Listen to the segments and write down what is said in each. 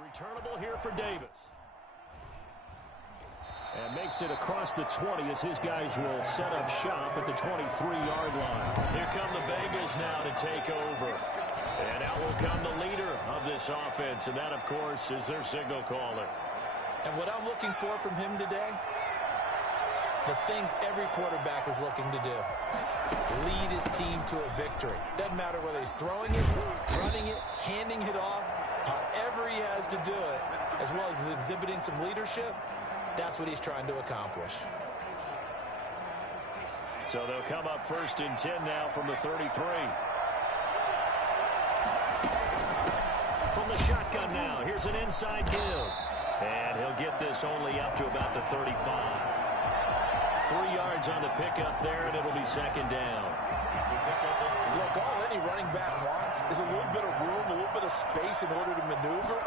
Returnable here for Davis. And makes it across the 20 as his guys will set up shop at the 23-yard line. Here come the Bengals now to take over. And out will come the leader of this offense, and that, of course, is their signal caller. And what I'm looking for from him today, the things every quarterback is looking to do. Lead his team to a victory. Doesn't matter whether he's throwing it, running it, handing it off, however he has to do it, as well as exhibiting some leadership, that's what he's trying to accomplish. So they'll come up 1st and 10 now from the 33. From the shotgun now, here's an inside give. And he'll get this only up to about the 35. 3 yards on the pickup there, and it'll be 2nd down. Look, all any running back wants is a little bit of room, a little bit of space in order to maneuver.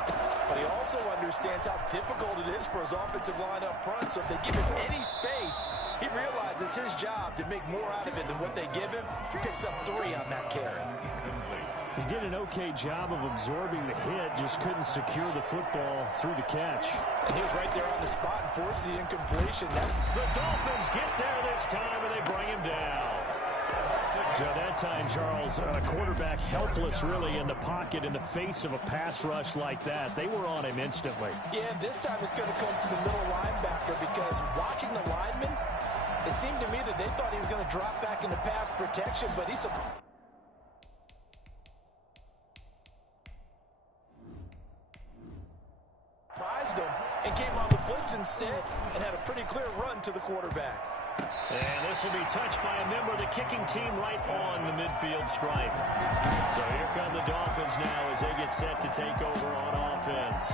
But he also understands how difficult it is for his offensive line up front. So if they give him any space, he realizes his job to make more out of it than what they give him. He picks up 3 on that carry. He did an okay job of absorbing the hit, just couldn't secure the football through the catch. And he was right there on the spot and forced the incompletion. The Dolphins get there this time, and they bring him down. So that time, Charles, a quarterback helpless really in the pocket in the face of a pass rush like that. They were on him instantly. Yeah, this time it's going to come from the middle linebacker because watching the lineman, it seemed to me that they thought he was going to drop back into pass protection, but he's surprised him and came on the blitz instead and had a pretty clear run to the quarterback. And this will be touched by a member of the kicking team right on the midfield stripe. So here come the Dolphins now as they get set to take over on offense.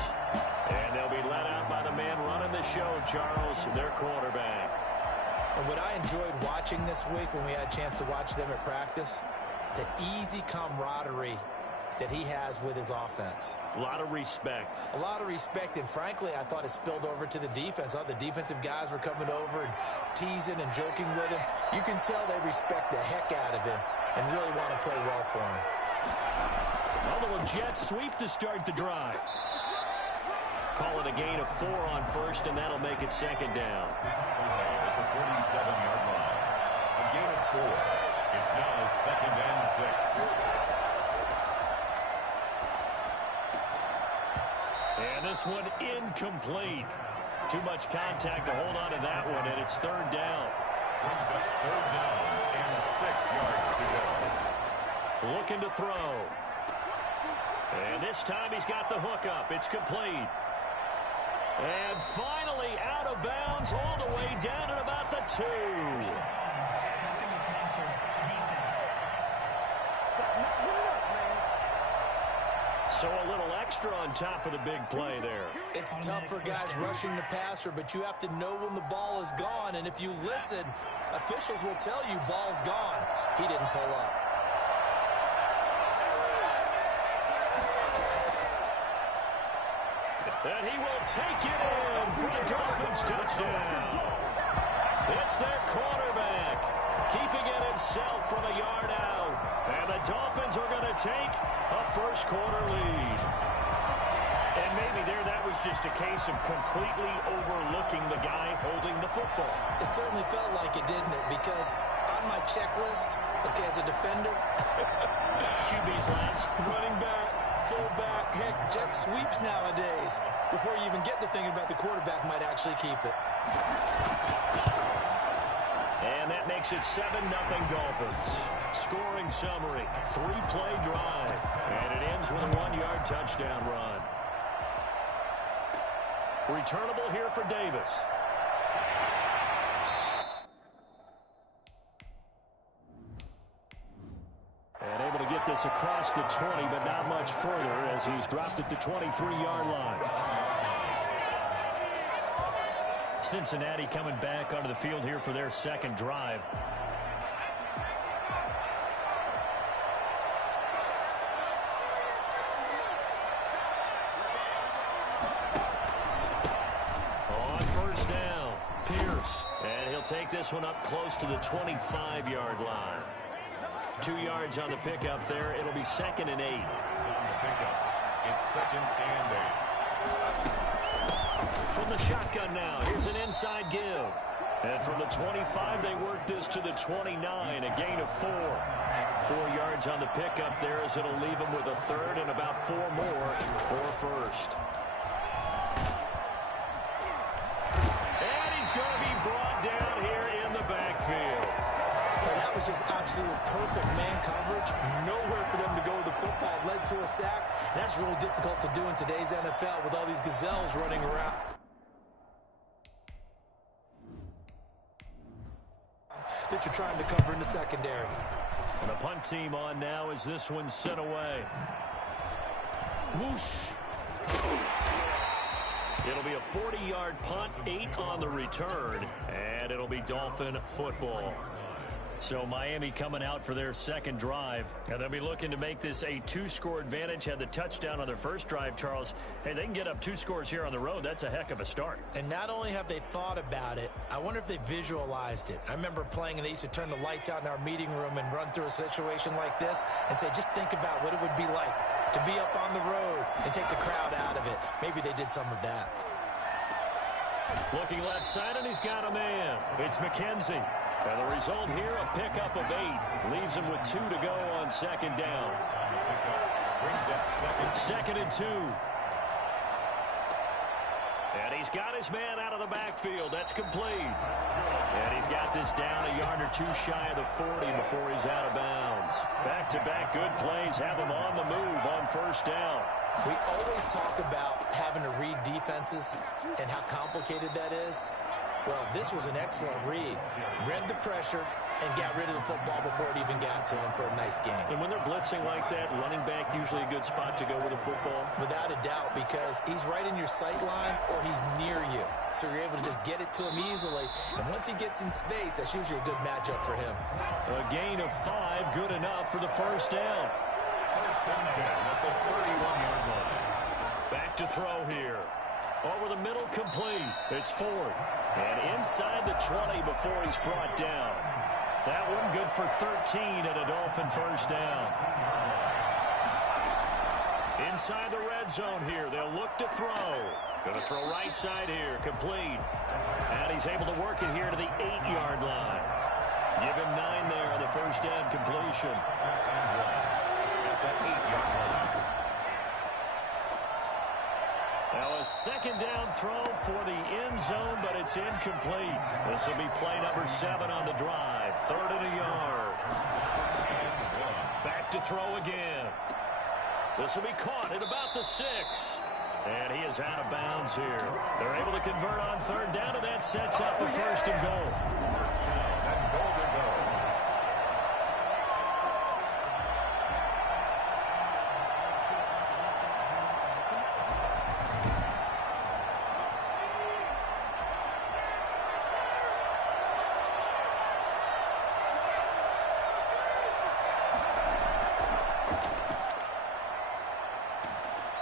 And they'll be let out by the man running the show, Charles, their quarterback. And what I enjoyed watching this week when we had a chance to watch them at practice, the easy camaraderie that he has with his offense. A lot of respect. A lot of respect, and frankly, I thought it spilled over to the defense. I thought the defensive guys were coming over and teasing and joking with him. You can tell they respect the heck out of him and really want to play well for him. A little jet sweep to start the drive. Call it a gain of 4 on 1st, and that'll make it 2nd down. At the 47-yard line. A gain of 4. It's now 2nd and 6. And this one incomplete. Too much contact to hold on to that one, and it's 3rd down. Brings up 3rd down and 6 yards to go. Looking to throw. And this time he's got the hook up. It's complete. And finally out of bounds all the way down at about the 2. So a little extra on top of the big play there. It's tough for guys rushing the passer, but you have to know when the ball is gone. And if you listen, officials will tell you ball's gone. He didn't pull up. And he will take it in for a Dolphins touchdown. It's their quarterback keeping it himself from a yard out. And the Dolphins are going to take a first-quarter lead. And maybe there that was just a case of completely overlooking the guy holding the football. It certainly felt like it, didn't it? Because on my checklist, okay, as a defender, QB's last. running back, fullback, heck, jet sweeps nowadays. Before you even get to thinking about the quarterback might actually keep it. And that makes it 7-0 Dolphins. Scoring summary, 3-play drive. And it ends with a 1-yard touchdown run. Returnable here for Davis. And able to get this across the 20, but not much further as he's dropped at the 23-yard line. Cincinnati coming back onto the field here for their second drive. On first down, Pierce. And he'll take this one up close to the 25-yard line. 2 yards on the pickup there. It'll be 2nd and 8. On the pickup, it's 2nd and 8. the shotgun now. Here's an inside give. And from the 25, they work this to the 29, a gain of 4. 4 yards on the pickup there as it'll leave them with a third and about 4 more for first. And he's going to be brought down here in the backfield. Well, that was just absolute perfect man coverage. Nowhere for them to go with the football. Led to a sack. And that's really difficult to do in today's NFL with all these gazelles running around that you're trying to cover in the secondary. And the punt team on now as this one's sent away. Whoosh. It'll be a 40-yard punt, 8 on the return, and it'll be Dolphin football. So Miami coming out for their second drive, and they'll be looking to make this a 2-score advantage. Had the touchdown on their first drive, Charles. Hey, they can get up 2 scores here on the road. That's a heck of a start. And not only have they thought about it, I wonder if they visualized it. I remember playing, and they used to turn the lights out in our meeting room and run through a situation like this and say, just think about what it would be like to be up on the road and take the crowd out of it. Maybe they did some of that. Looking left side, and he's got a man. It's McKenzie. And the result here, a pickup of 8. Leaves him with 2 to go on second down. Second and 2. And he's got his man out of the backfield. That's complete. And he's got this down a yard or 2 shy of the 40 before he's out of bounds. Back-to-back good plays have him on the move on first down. We always talk about having to read defenses and how complicated that is. Well, this was an excellent read. Read the pressure and got rid of the football before it even got to him for a nice game. And when they're blitzing like that, running back usually a good spot to go with the football? Without a doubt, because he's right in your sight line or he's near you. So you're able to just get it to him easily. And once he gets in space, that's usually a good matchup for him. A gain of 5, good enough for the first down. First and 10 at the 31-yard line. Back to throw here. Over the middle, complete. It's Ford. And inside the 20 before he's brought down. That one good for 13 and a Dolphin first down. Inside the red zone here. They'll look to throw. Going to throw right side here. Complete. And he's able to work it here to the 8-yard line. Give him 9 there on the first down completion. At the 8-yard line. Now a second down throw for the end zone, but it's incomplete. This will be play number 7 on the drive. 3rd and a yard. Back to throw again. This will be caught at about the 6. And he is out of bounds here. They're able to convert on 3rd down, and that sets up a 1st and goal. First down and goal to go.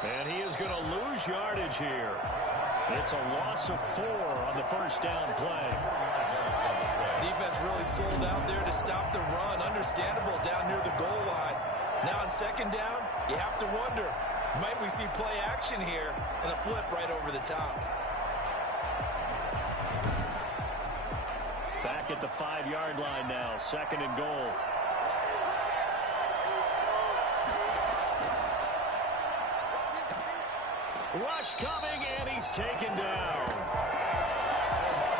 And he is going to lose yardage here. It's a loss of 4 on the first down play. Defense really sold out there to stop the run. Understandable down near the goal line. Now on second down, you have to wonder, might we see play action here and a flip right over the top? Back at the 5-yard line now, 2nd and goal. Rush coming, and he's taken down.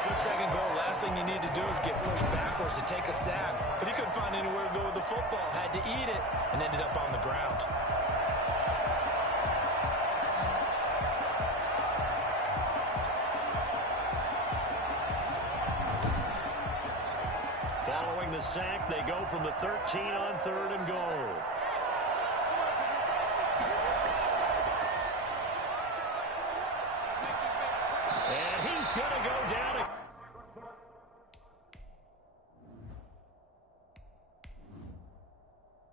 Good second goal. Last thing you need to do is get pushed backwards to take a sack. But he couldn't find anywhere to go with the football. Had to eat it and ended up on the ground. Following the sack, they go from the 13 on 3rd and goal. And he's going to go down.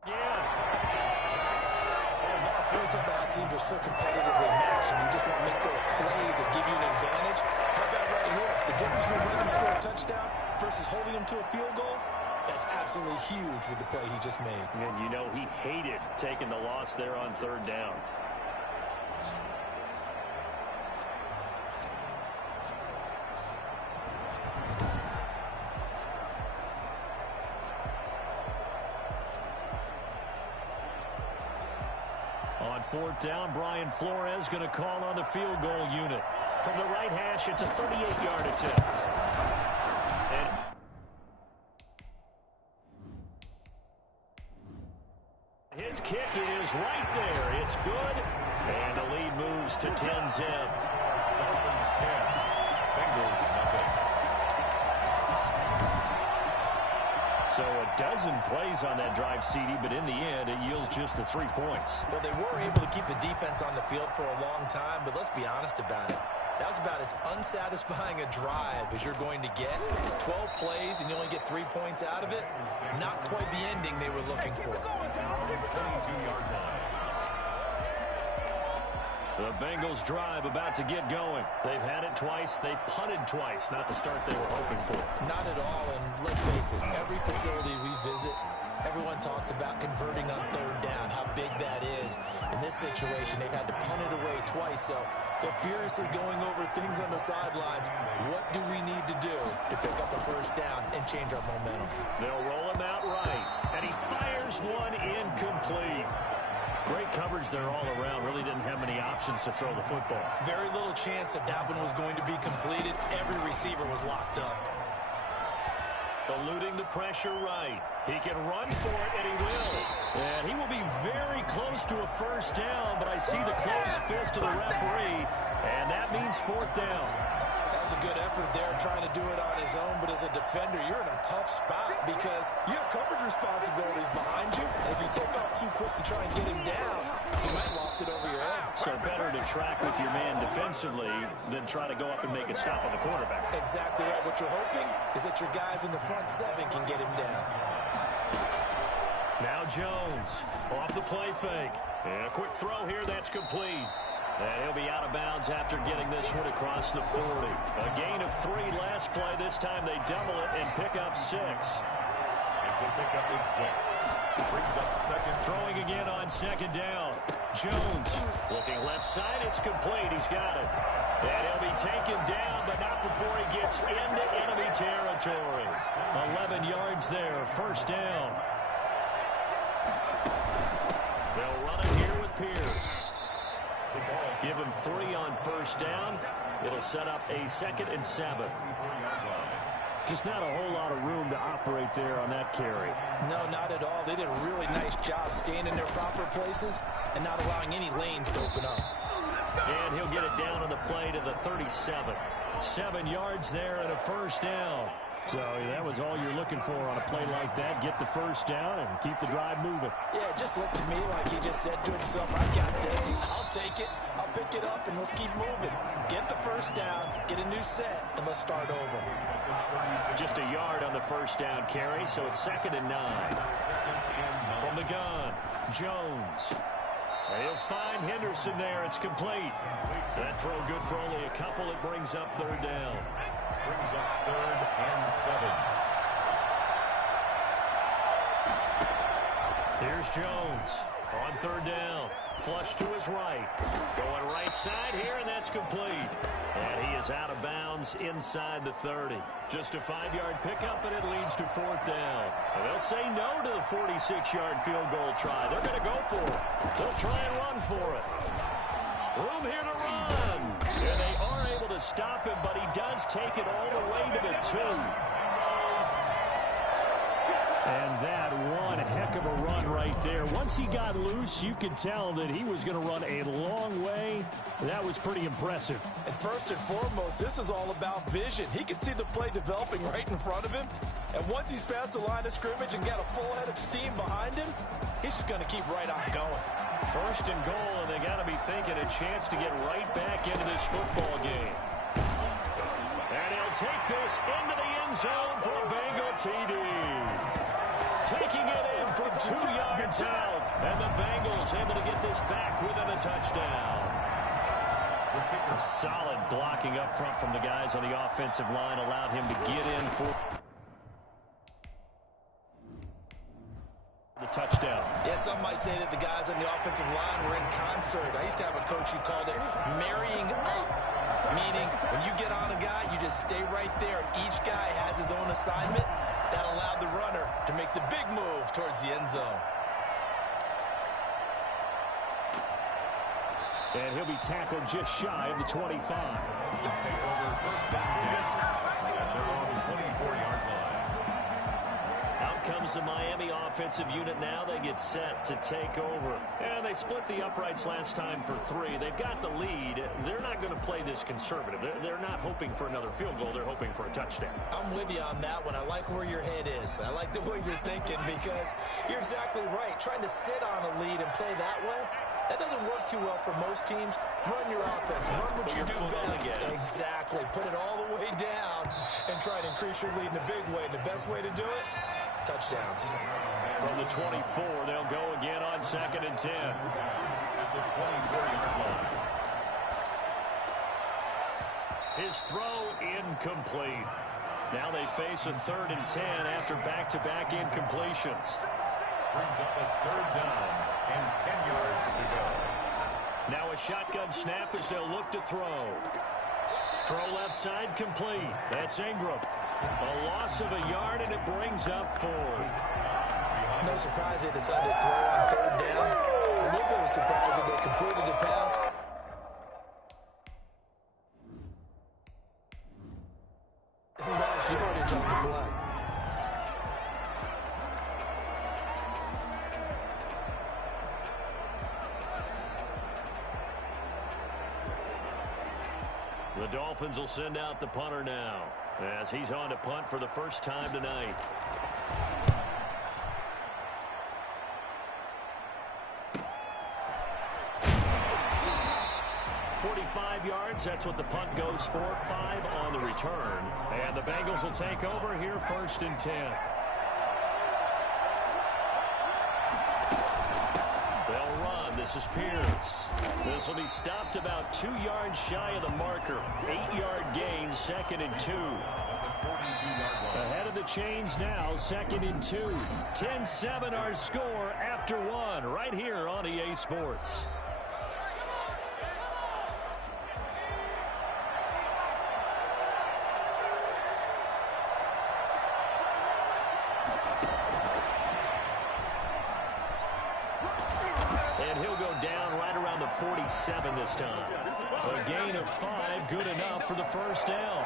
Yeah. Feels like how teams are so competitively matched, and you just want to make those plays that give you an advantage. How about right here? The difference between letting them score a touchdown versus holding them to a field goal, that's absolutely huge with the play he just made. And you know he hated taking the loss there on 3rd down. 4th down, Brian Flores going to call on the field goal unit. From the right hash, it's a 38-yard attempt. And his kick is right there. It's good. And the lead moves to 10-zip. Dolphins 10, Bengals nothing. So a dozen plays on that drive, CD, but in the end, it yields just the 3 points. Well, they were able to keep the defense on the field for a long time, but let's be honest about it. That was about as unsatisfying a drive as you're going to get. 12 plays and you only get 3 points out of it. Not quite the ending they were looking for. 22-yard line. The Bengals drive about to get going. They've had it twice. They've punted twice. Not the start they were hoping for. Not at all, and let's face it, every facility we visit, everyone talks about converting on 3rd down, how big that is. In this situation, they've had to punt it away twice, so they're furiously going over things on the sidelines. What do we need to do to pick up a 1st down and change our momentum? They'll roll him out right, and he fires one incomplete. Great coverage there all around. Really didn't have many options to throw the football. Very little chance that that one was going to be completed. Every receiver was locked up. Eluding the pressure right. He can run for it, and he will. And he will be very close to a 1st down, but I see the closed fist of the referee, and that means 4th down. That was a good effort there, trying to do it on his own, but as a defender, you're in a tough spot because you have coverage responsibilities behind you, and if you take off too quick to try and get him down, he might loft it over your head. So better to track with your man defensively than try to go up and make a stop on the quarterback. Exactly right. What you're hoping is that your guys in the front 7 can get him down. Now Jones off the play fake. And a quick throw here that's complete. And he'll be out of bounds after getting this one across the 40. A gain of 3 last play. This time they double it and pick up 6. It's a pickup of 6. Brings up 2nd. Throwing again on 2nd down. Jones looking left side. It's complete. He's got it. And he'll be taken down, but not before he gets into enemy territory. 11 yards there. 1st down. They'll run it here with Pierce. Give him 3 on 1st down. It'll set up a 2nd and 7. Just not a whole lot of room to operate there on that carry. No, not at all. They did a really nice job staying in their proper places and not allowing any lanes to open up. And he'll get it down on the play to the 37. 7 yards there and a 1st down. So that was all you're looking for on a play like that. Get the 1st down and keep the drive moving. Yeah, it just looked to me like he just said to himself, I got this. I'll take it. I'll pick it up, and let's keep moving. Get the 1st down, get a new set, and let's start over. Just a yard on the 1st down carry, so it's 2nd and 9. From the gun, Jones. He'll find Henderson there. It's complete. That throw good for only a couple. It brings up 3rd down. Brings up 3rd and 7. Here's Jones on 3rd down. Flush to his right. Going right side here, and that's complete. And he is out of bounds inside the 30. Just a 5-yard pickup, and it leads to 4th down. And they'll say no to the 46-yard field goal try. They're going to go for it. They'll try and run for it. Room here to run. And they are able to stop him, but he does take it all the way to the 2. And that one heck of a run right there. Once he got loose, you could tell that he was going to run a long way. That was pretty impressive. And first and foremost, this is all about vision. He can see the play developing right in front of him. And once he's past the line of scrimmage and got a full head of steam behind him, he's just going to keep right on going. 1st and goal, and they got to be thinking a chance to get right back into this football game. And he'll take this into the end zone for a Bengal TD. Taking it in from 2 yards out. And the Bengals able to get this back within a touchdown. A solid blocking up front from the guys on the offensive line allowed him to get in for the touchdown. Yeah, some might say that the guys on the offensive line were in concert. I used to have a coach who called it marrying up, meaning when you get on a guy, you just stay right there. Each guy has his own assignment. That allowed the runner to make the big move towards the end zone. And he'll be tackled just shy of the 25. Let's take over first and 10 at their own 24-yard line. Out comes the Miami offensive unit now. They get set to take over. And they split the uprights last time for 3. They've got the lead. They're not going to play this conservative. They're not hoping for another field goal. They're hoping for a touchdown. I'm with you on that one. I like where your head is. I like the way you're thinking because you're exactly right. Trying to sit on a lead and play that way, that doesn't work too well for most teams. Run your offense. Run what you do best. Exactly. Put it all the way down and try to increase your lead in a big way. And the best way to do it, touchdowns. From the 24, they'll go again on 2nd and 10. At the 24-yard line. His throw incomplete. Now they face a 3rd and 10 after back-to-back incompletions. Brings up a 3rd down and 10 yards to go. Now a shotgun snap as they'll look to throw. Throw left side complete. That's Ingram. A loss of a yard, and it brings up 4th. No surprise they decided to throw on 3rd down. A little bit of surprise that they completed the pass. You've already jumped the play. The Dolphins will send out the punter now as he's on to punt for the first time tonight. Yards. That's what the punt goes for. 5 on the return. And the Bengals will take over here 1st and 10. They'll run. This is Pierce. This will be stopped about 2 yards shy of the marker. 8-yard gain, 2nd and 2. Ahead of the chains now, 2nd and 2. 10-7 our score after 1 right here on EA Sports. And he'll go down right around the 47 this time. A gain of 5, good enough for the first down.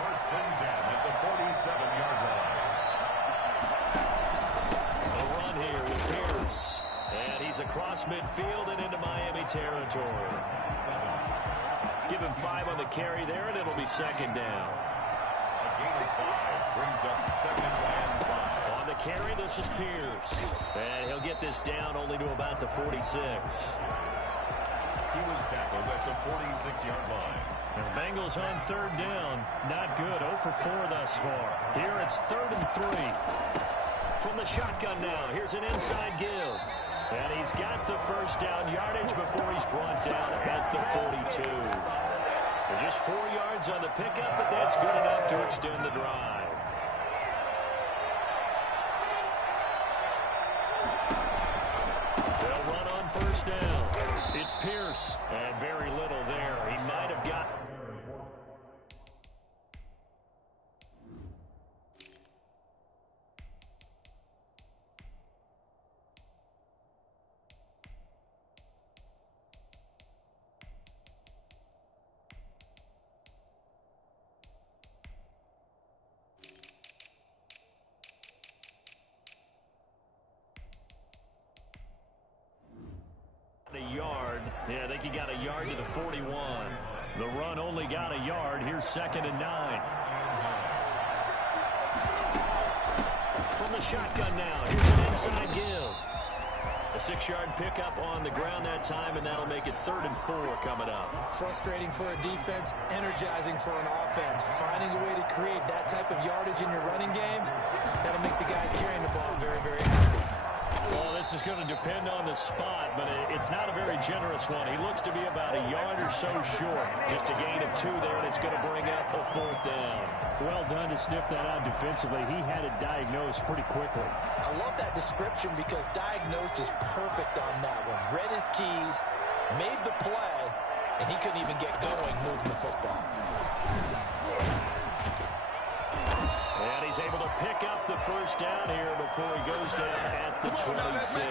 1st and 10 at the 47-yard line. A run here with Pierce. And he's across midfield and into Miami territory. Give him 5 on the carry there, and it'll be 2nd down. A gain of 5 brings up 2nd and 5. On the carry, this is Pierce. And he'll get this down only to about the 46. He was tackled at the 46-yard line. The Bengals on 3rd down. Not good. 0 for 4 thus far. Here it's 3rd and 3. From the shotgun now, here's an inside give. And he's got the first down yardage before he's brought down at the 42. Just 4 yards on the pickup, but that's good enough to extend the drive. They'll run on 1st down. It's Pierce, and very little there. He might have got... a yard. Yeah, I think he got a yard to the 41. The run only got a yard. Here's 2nd and 9. From the shotgun now, here's an inside give. A 6-yard pickup on the ground that time, and that'll make it 3rd and 4 coming up. Frustrating for a defense, energizing for an offense. Finding a way to create that type of yardage in your running game, that'll make the guys carrying the ball very, very happy. Well, this is going to depend on the spot, but it's not a very generous one. He looks to be about a yard or so short. Just a gain of 2 there, and it's going to bring up a 4th down. Well done to sniff that out defensively. He had it diagnosed pretty quickly. I love that description because diagnosed is perfect on that one. Read his keys, made the play, and he couldn't even get going moving the football. And he's able to pick up the first down here before he goes down at the 26.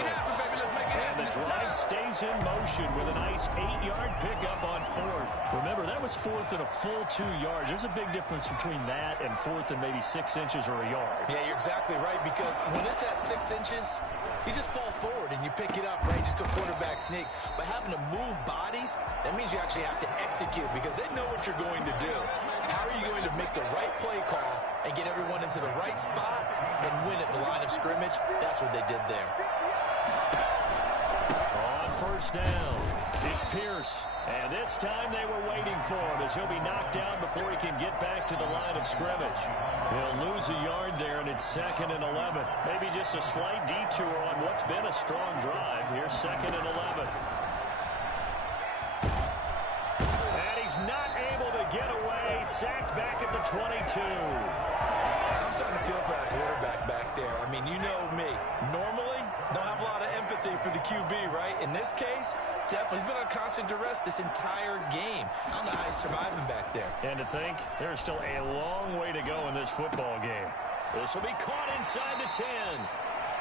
And the drive stays in motion with a nice 8-yard pickup on fourth. Remember, that was fourth and a full 2 yards. There's a big difference between that and fourth and maybe 6 inches or a yard. Yeah, you're exactly right, because when it's at 6 inches, you just fall forward and you pick it up, right? Just go quarterback sneak. But having to move bodies, that means you actually have to execute because they know what you're going to do. How are you going to make the right play call and get everyone into the right spot and win at the line of scrimmage? That's what they did there. On first down, it's Pierce. And this time they were waiting for him as he'll be knocked down before he can get back to the line of scrimmage. He'll lose a yard there, and it's 2nd and 11. Maybe just a slight detour on what's been a strong drive. Here's 2nd and 11. And he's not able to get away. Sacked back at the 22. I'm starting to feel for that quarterback back there. I mean, you know me. Normally, don't have a lot of empathy for the QB, right? In this case, definitely. He's been on constant duress this entire game. I don't know how he's surviving back there. And to think, there's still a long way to go in this football game. This will be caught inside the 10.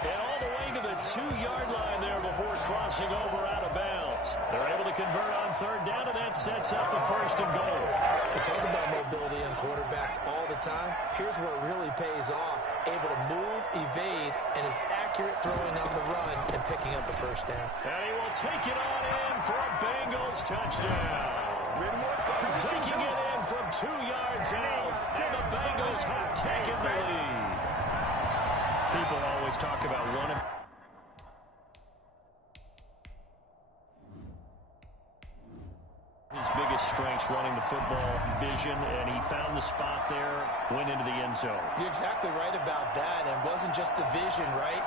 And all the way to the 2-yard line there before crossing over out of bounds. They're able to convert on third down, and that sets up the 1st and goal. We talk about mobility on quarterbacks all the time. Here's where it really pays off. Able to move, evade, and is accurate throwing on the run and picking up the 1st down. And he will take it on in for a Bengals touchdown. Taking it in from 2 yards out, and the Bengals have taken the lead. People always talk about one of his biggest strengths, running the football, vision, and he found the spot there, went into the end zone. You're exactly right about that, and it wasn't just the vision, right?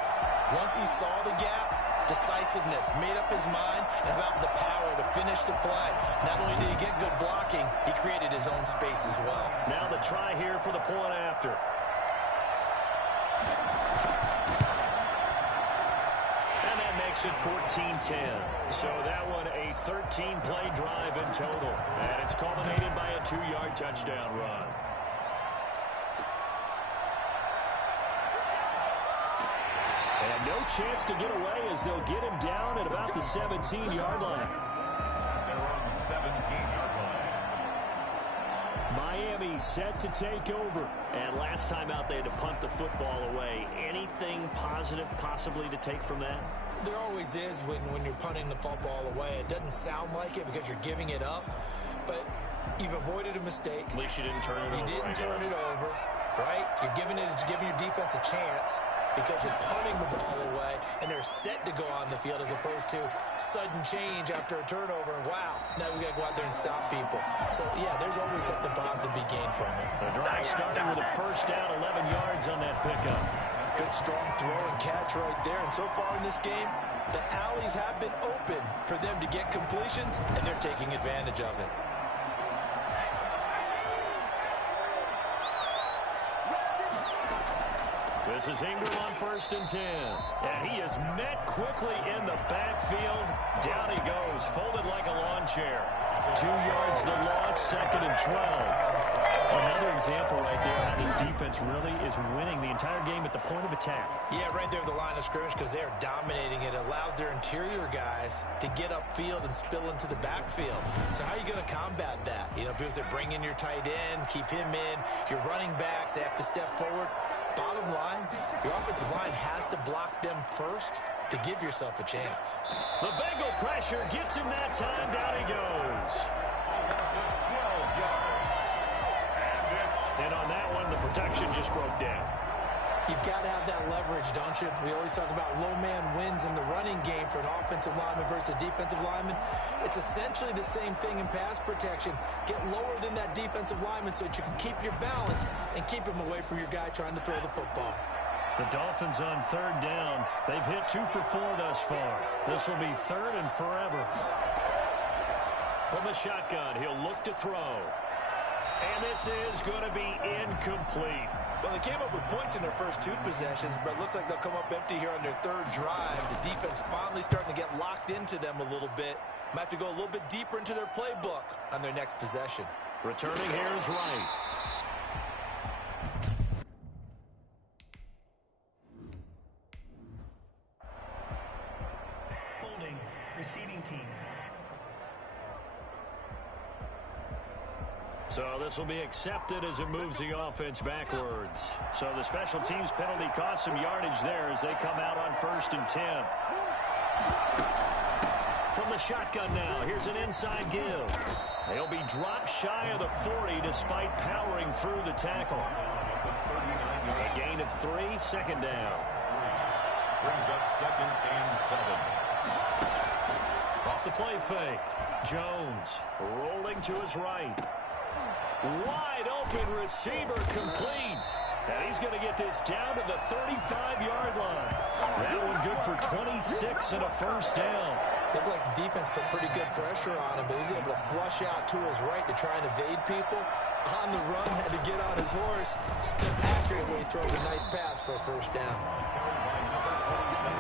Once he saw the gap, decisiveness, made up his mind, and about the power to finish the play. Not only did he get good blocking, he created his own space as well. Now the try here for the point after. It 14-10. So that one a 13-play drive in total. And it's culminated by a 2-yard touchdown run. And no chance to get away as they'll get him down at about the 17-yard line. They're on the 17-yard line. Miami set to take over. And last time out, they had to punt the football away. Anything positive possibly to take from that? There always is when you're punting the football away. It doesn't sound like it because you're giving it up, but you've avoided a mistake. At least you didn't turn it over. You didn't turn it over, right? You're giving your defense a chance because you're punting the ball away, and they're set to go on the field as opposed to sudden change after a turnover. And wow, now we got to go out there and stop people. So, yeah, there's always something positive to be gained from it. The drive starting with a 1st down, 11 yards on that pickup. Good, strong throw and catch right there. And so far in this game, the alleys have been open for them to get completions, and they're taking advantage of it. This is Ingram on 1st and 10. And he is met quickly in the backfield. Down he goes, folded like a lawn chair. 2 yards the loss, 2nd and 12. Another example right there how this defense really is winning the entire game at the point of attack. Yeah, right there at the line of scrimmage because they are dominating it. It allows their interior guys to get upfield and spill into the backfield. So how are you going to combat that? You know, because they bring in your tight end, keep him in. Your running backs, they have to step forward. Bottom line, your offensive line has to block them first to give yourself a chance. The Bengal pressure gets him that time. Down he goes. And on that one, the protection just broke down. You've got to have that leverage, don't you? We always talk about low man wins in the running game for an offensive lineman versus a defensive lineman. It's essentially the same thing in pass protection. Get lower than that defensive lineman so that you can keep your balance and keep him away from your guy trying to throw the football. The Dolphins on 3rd down. They've hit 2 for 4 thus far. This will be 3rd and forever. From the shotgun, he'll look to throw. And this is going to be incomplete. Well, they came up with points in their first 2 possessions, but it looks like they'll come up empty here on their 3rd drive. The defense finally starting to get locked into them a little bit. Might have to go a little bit deeper into their playbook on their next possession. Returning here is Wright. So this will be accepted as it moves the offense backwards. So the special teams penalty cost some yardage there as they come out on 1st and 10. From the shotgun now, here's an inside give. They'll be dropped shy of the 40 despite powering through the tackle. A gain of 3, 2nd down. Brings up 2nd and 7. Off the play fake. Jones rolling to his right. Wide open receiver complete. And he's going to get this down to the 35-yard line. That one good for 26 and a 1st down. Looked like the defense put pretty good pressure on him, but he's able to flush out to his right to try and evade people. On the run, had to get on his horse. Step accurately, throws a nice pass for a 1st down.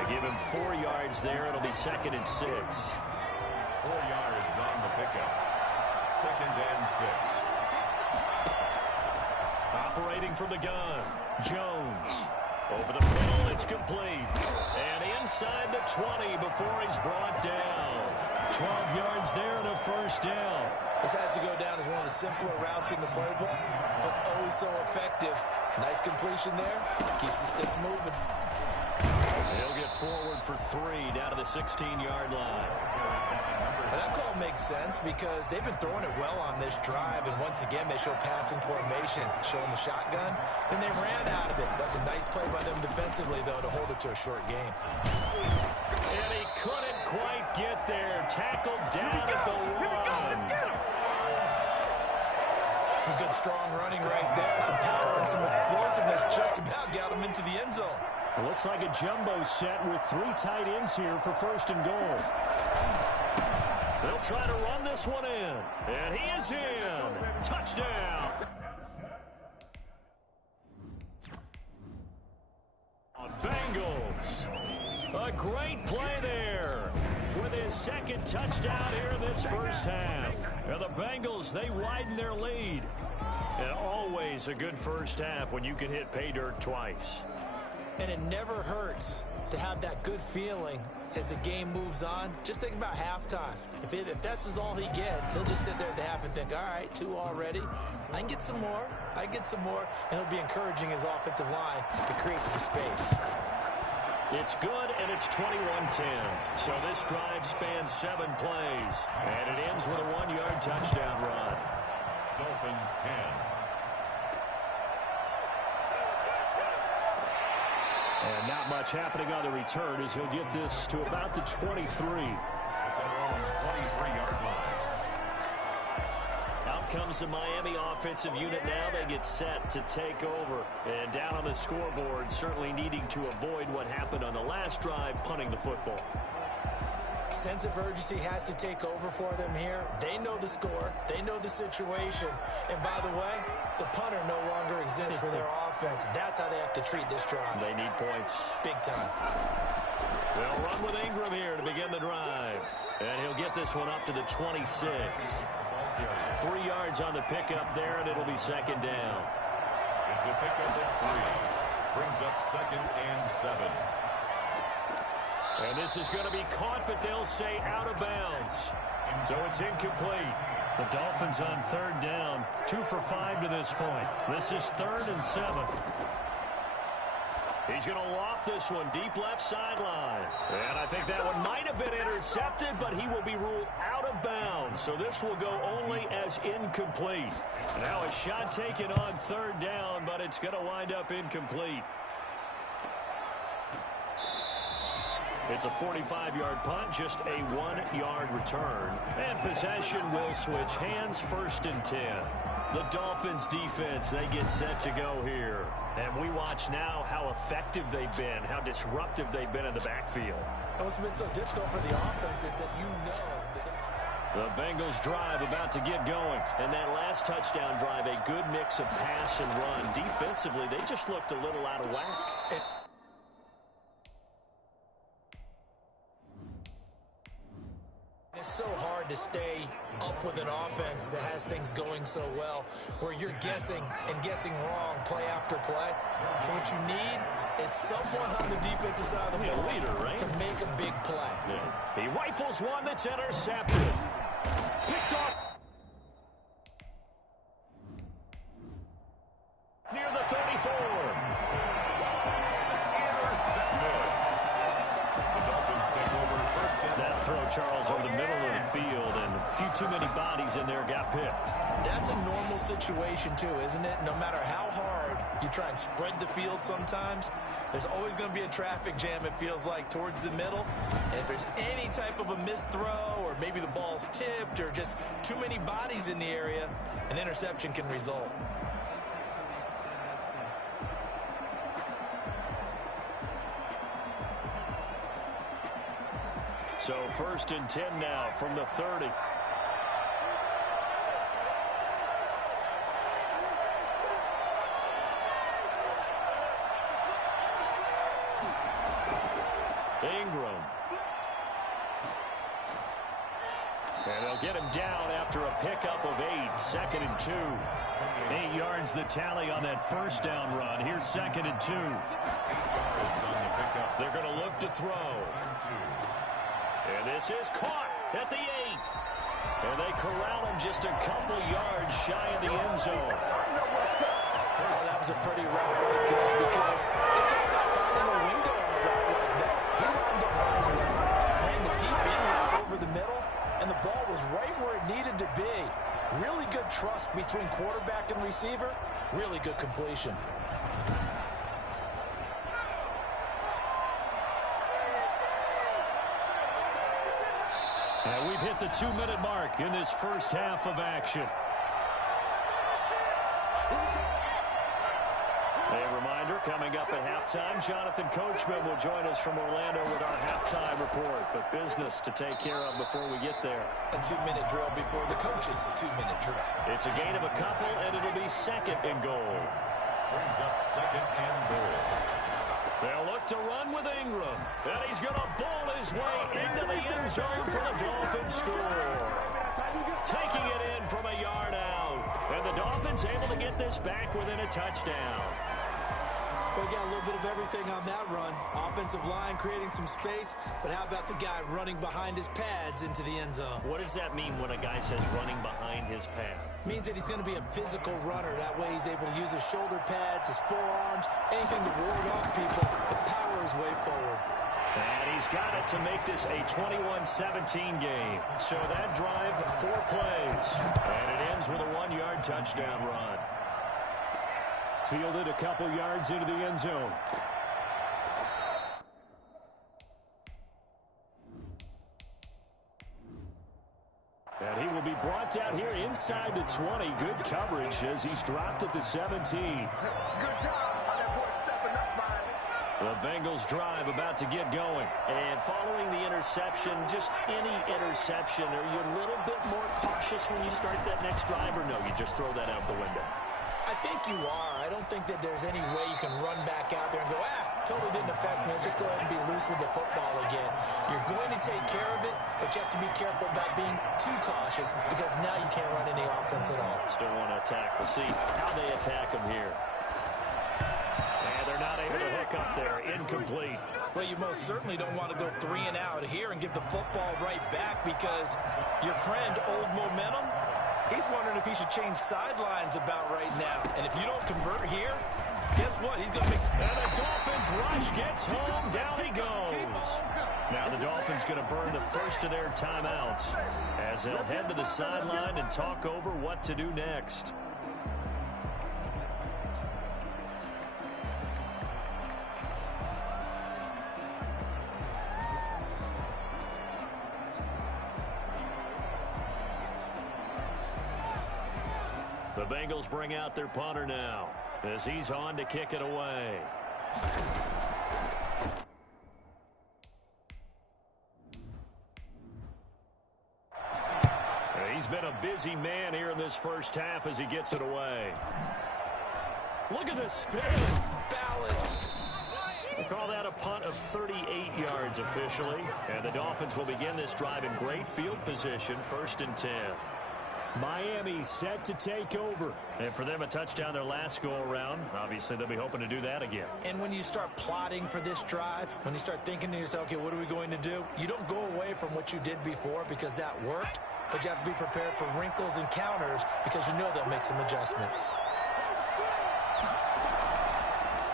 They give him 4 yards there. It'll be 2nd and 6. 4 yards on the pickup. 2nd and 6. Operating from the gun, Jones. Over the middle, it's complete. And inside the 20 before he's brought down. 12 yards there and a 1st down. This has to go down as one of the simpler routes in the playbook, but oh so effective. Nice completion there. Keeps the sticks moving. He'll get forward for 3 down to the 16-yard line. And that call makes sense because they've been throwing it well on this drive, and once again they show passing formation, showing the shotgun. Then they ran out of it. That's a nice play by them defensively, though, to hold it to a short game. And he couldn't quite get there. Tackled down at the 1. Some good strong running right there. Some power and some explosiveness just about got him into the end zone. It looks like a jumbo set with 3 tight ends here for 1st and goal. They'll try to run this one in. And he is in. Touchdown. Bengals. A great play there with his 2nd touchdown here in this 1st half. And the Bengals, they widen their lead. And always a good 1st half when you can hit pay dirt twice. And it never hurts to have that good feeling as the game moves on. Just think about halftime. If that's all he gets, he'll just sit there at the half and think, all right, 2 already. I can get some more. I can get some more. And he'll be encouraging his offensive line to create some space. It's good, and it's 21-10. So this drive spans 7 plays. And it ends with a 1-yard touchdown run. Dolphins 10. And not much happening on the return as he'll get this to about the 23. At their own 23-yard line. Out comes the Miami offensive unit now. They get set to take over. And down on the scoreboard, certainly needing to avoid what happened on the last drive, punting the football. Sense of urgency has to take over for them here. They know the score. They know the situation. And by the way, the punter no longer exists for their offense. That's how they have to treat this drive. They need points. Big time. They'll run with Ingram here to begin the drive. And he'll get this one up to the 26. 3 yards on the pickup there, and it'll be 2nd down. It's a pickup of 3. Brings up 2nd and 7. And this is going to be caught, but they'll say out of bounds. So it's incomplete. The Dolphins on 3rd down, 2 for 5 to this point. This is 3rd and 7. He's going to loft this one deep left sideline. And I think that one might have been intercepted, but he will be ruled out of bounds. So this will go only as incomplete. Now a shot taken on 3rd down, but it's going to wind up incomplete. It's a 45-yard punt, just a 1-yard return. And possession will switch hands, 1st and 10. The Dolphins defense, they get set to go here. And we watch now how effective they've been, how disruptive they've been in the backfield. What's been so difficult for the offense is that you know that the Bengals drive about to get going. And that last touchdown drive, a good mix of pass and run. Defensively, they just looked a little out of whack. It's so hard to stay up with an offense that has things going so well, where you're guessing and guessing wrong play after play. So what you need is someone on the defensive side of the ball leader, right? to make a big play. Yeah. He rifles one that's intercepted. Picked off. Charles, over the middle of the field, and a few too many bodies in there got picked. That's a normal situation, too, isn't it? No matter how hard you try and spread the field sometimes, there's always going to be a traffic jam, it feels like, towards the middle. And if there's any type of a missed throw, or maybe the ball's tipped, or just too many bodies in the area, an interception can result. So 1st and 10 now from the 30. Ingram. And they'll get him down after a pickup of 8. 2nd and 2. 8 yards the tally on that first down run. Here's 2nd and 2. They're going to look to throw. And this is caught at the 8. And they corral him just a couple yards shy of the end zone. Oh, that was a pretty route right there because it's all about finding a window on a route like that. He lined up nicely, ran the deep in route over the middle, and the ball was right where it needed to be. Really good trust between quarterback and receiver. Really good completion. And we've hit the 2-minute mark in this first half of action. A reminder, coming up at halftime, Jonathan Coachman will join us from Orlando with our halftime report. But business to take care of before we get there. A 2-minute drill before the coach's 2-minute drill. It's a gain of a couple, and it'll be 2nd and goal. Brings up 2nd and goal. They'll look to run with Ingram. And he's going to ball his way into the end zone for the Dolphins score. Taking it in from a yard out. And the Dolphins able to get this back within a touchdown. We got a little bit of everything on that run. Offensive line creating some space, but how about the guy running behind his pads into the end zone? What does that mean when a guy says running behind his pad? Means that he's going to be a physical runner. That way he's able to use his shoulder pads, his forearms, anything to ward off people, but power his way forward. And he's got it to make this a 21-17 game. So that drive, 4 plays. And it ends with a 1-yard touchdown run. Fielded a couple yards into the end zone. And he will be brought down here inside the 20. Good coverage as he's dropped at the 17. The Bengals drive about to get going. And following the interception, just any interception, are you a little bit more cautious when you start that next drive, or no, you just throw that out the window? I think you are. I don't think that there's any way you can run back out there and go, totally didn't affect me. Let's just go ahead and be loose with the football again. You're going to take care of it, but you have to be careful about being too cautious because now you can't run any offense at all. Still want to attack. We'll see how they attack him here. And they're not able to hook up there. Incomplete. Well, you most certainly don't want to go 3 and out here and give the football right back because your friend, Old Momentum, he's wondering if he should change sidelines about right now. And if you don't convert here, guess what? He's going to make... And the Dolphins rush gets home. Down he goes. Now the Dolphins going to burn the first of their timeouts as they'll head to the sideline and talk over what to do next. The Bengals bring out their punter now as he's on to kick it away. He's been a busy man here in this first half as he gets it away. Look at this spin. Balance. We'll call that a punt of 38 yards officially. And the Dolphins will begin this drive in great field position, 1st and 10. Miami set to take over. And for them, a touchdown their last go-around. Obviously, they'll be hoping to do that again. And when you start plotting for this drive, when you start thinking to yourself, okay, what are we going to do? You don't go away from what you did before because that worked, but you have to be prepared for wrinkles and counters because you know they'll make some adjustments.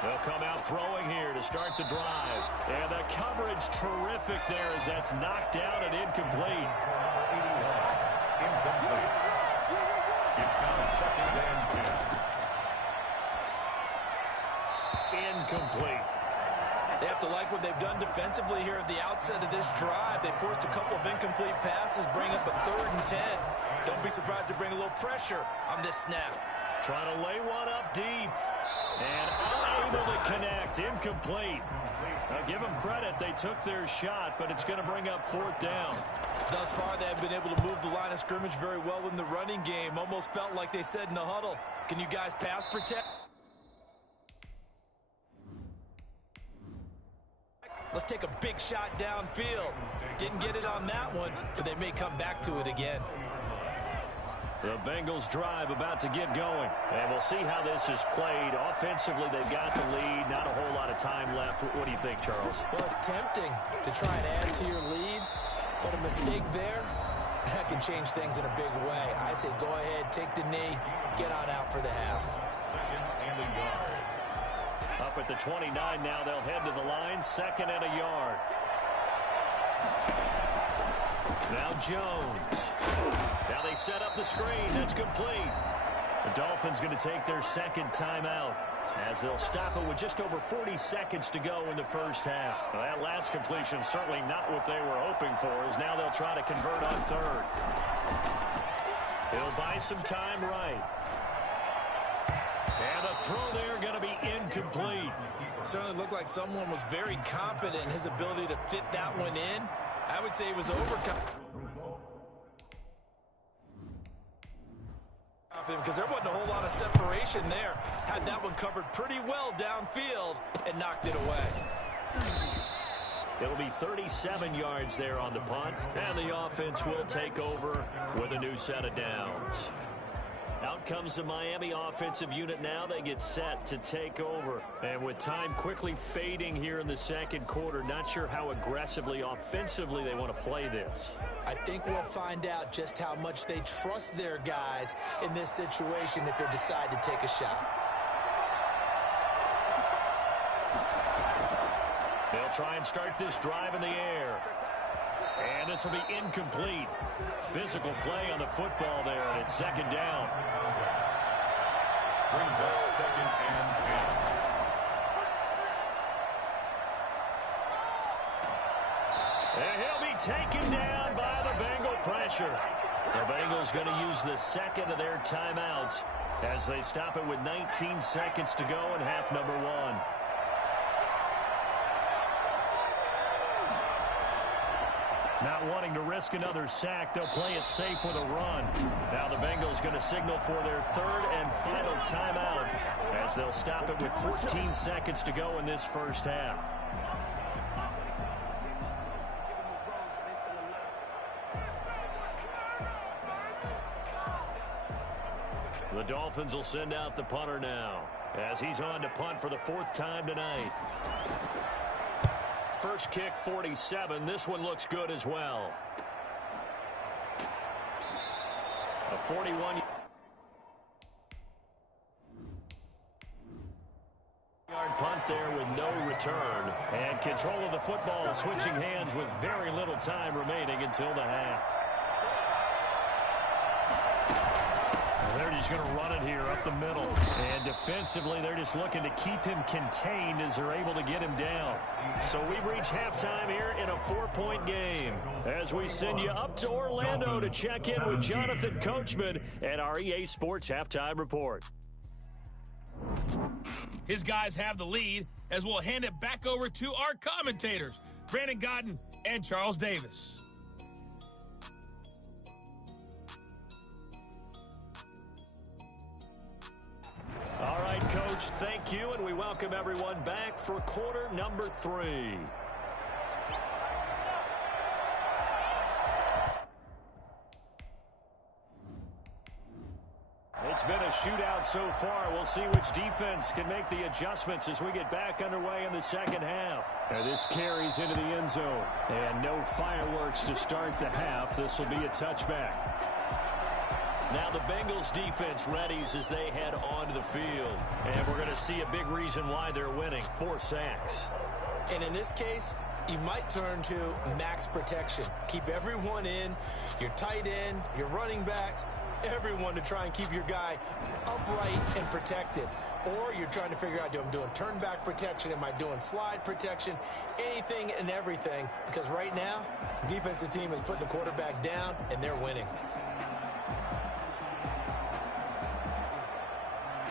They'll come out throwing here to start the drive. And the coverage terrific there as that's knocked down and incomplete. Incomplete. It's now second and 10. Incomplete. They have to like what they've done defensively here at the outset of this drive. They forced a couple of incomplete passes, bring up a 3rd and 10. Don't be surprised to bring a little pressure on this snap. Trying to lay one up deep. And unable to connect. Incomplete. Now give them credit. They took their shot, but it's going to bring up 4th down. Thus far, they have been able to move the line of scrimmage very well in the running game. Almost felt like they said in the huddle, can you guys pass protect? Let's take a big shot downfield. Didn't get it on that one, but they may come back to it again. The Bengals drive about to get going. And we'll see how this is played. Offensively, they've got the lead. Not a whole lot of time left. What do you think, Charles? Well, it's tempting to try and add to your lead, but a mistake there, that can change things in a big way. I say go ahead, take the knee, get on out for the half. Second and a yard. Up at the 29 now, they'll head to the line. 2nd and a yard. Now Jones. Now they set up the screen. That's complete. The Dolphins going to take their 2nd timeout as they'll stop it with just over 40 seconds to go in the first half. Well, that last completion certainly not what they were hoping for, as now they'll try to convert on 3rd. It'll buy some time right. And the throw there going to be incomplete. Certainly looked like someone was very confident in his ability to fit that one in. I would say he was overconfident because there wasn't a whole lot of separation there. Had that one covered pretty well downfield and knocked it away. It'll be 37 yards there on the punt, and the offense will take over with a new set of downs. Out comes the Miami offensive unit now. They get set to take over. And with time quickly fading here in the 2nd quarter, not sure how aggressively, offensively they want to play this. I think we'll find out just how much they trust their guys in this situation if they decide to take a shot. They'll try and start this drive in the air. And this will be incomplete. Physical play on the football there, and it's 2nd down. Brings up 2nd and 10. And he'll be taken down by the Bengal pressure. The Bengals going to use the 2nd of their timeouts as they stop it with 19 seconds to go in half number 1. Not wanting to risk another sack, they'll play it safe with a run. Now the Bengals going to signal for their 3rd and final timeout as they'll stop it with 14 seconds to go in this first half. The Dolphins will send out the punter now as he's on to punt for the 4th time tonight. First kick, 47. This one looks good as well. A 41-yard punt there with no return. And control of the football switching hands with very little time remaining until the half. They're just going to run it here up the middle. And defensively, they're just looking to keep him contained as they're able to get him down. So we've reached halftime here in a 4-point game as we send you up to Orlando to check in with Jonathan Coachman and our EA Sports Halftime Report. His guys have the lead as we'll hand it back over to our commentators, Brandon Godden and Charles Davis. All right, Coach, thank you, and we welcome everyone back for quarter number 3. It's been a shootout so far. We'll see which defense can make the adjustments as we get back underway in the 2nd half. And this carries into the end zone. And no fireworks to start the half. This will be a touchback. Now the Bengals defense readies as they head onto the field. And we're going to see a big reason why they're winning. 4 sacks. And in this case, you might turn to max protection. Keep everyone in, your tight end, your running backs, everyone to try and keep your guy upright and protected. Or you're trying to figure out, am I doing turn back protection? Am I doing slide protection? Anything and everything. Because right now, the defensive team is putting the quarterback down, and they're winning.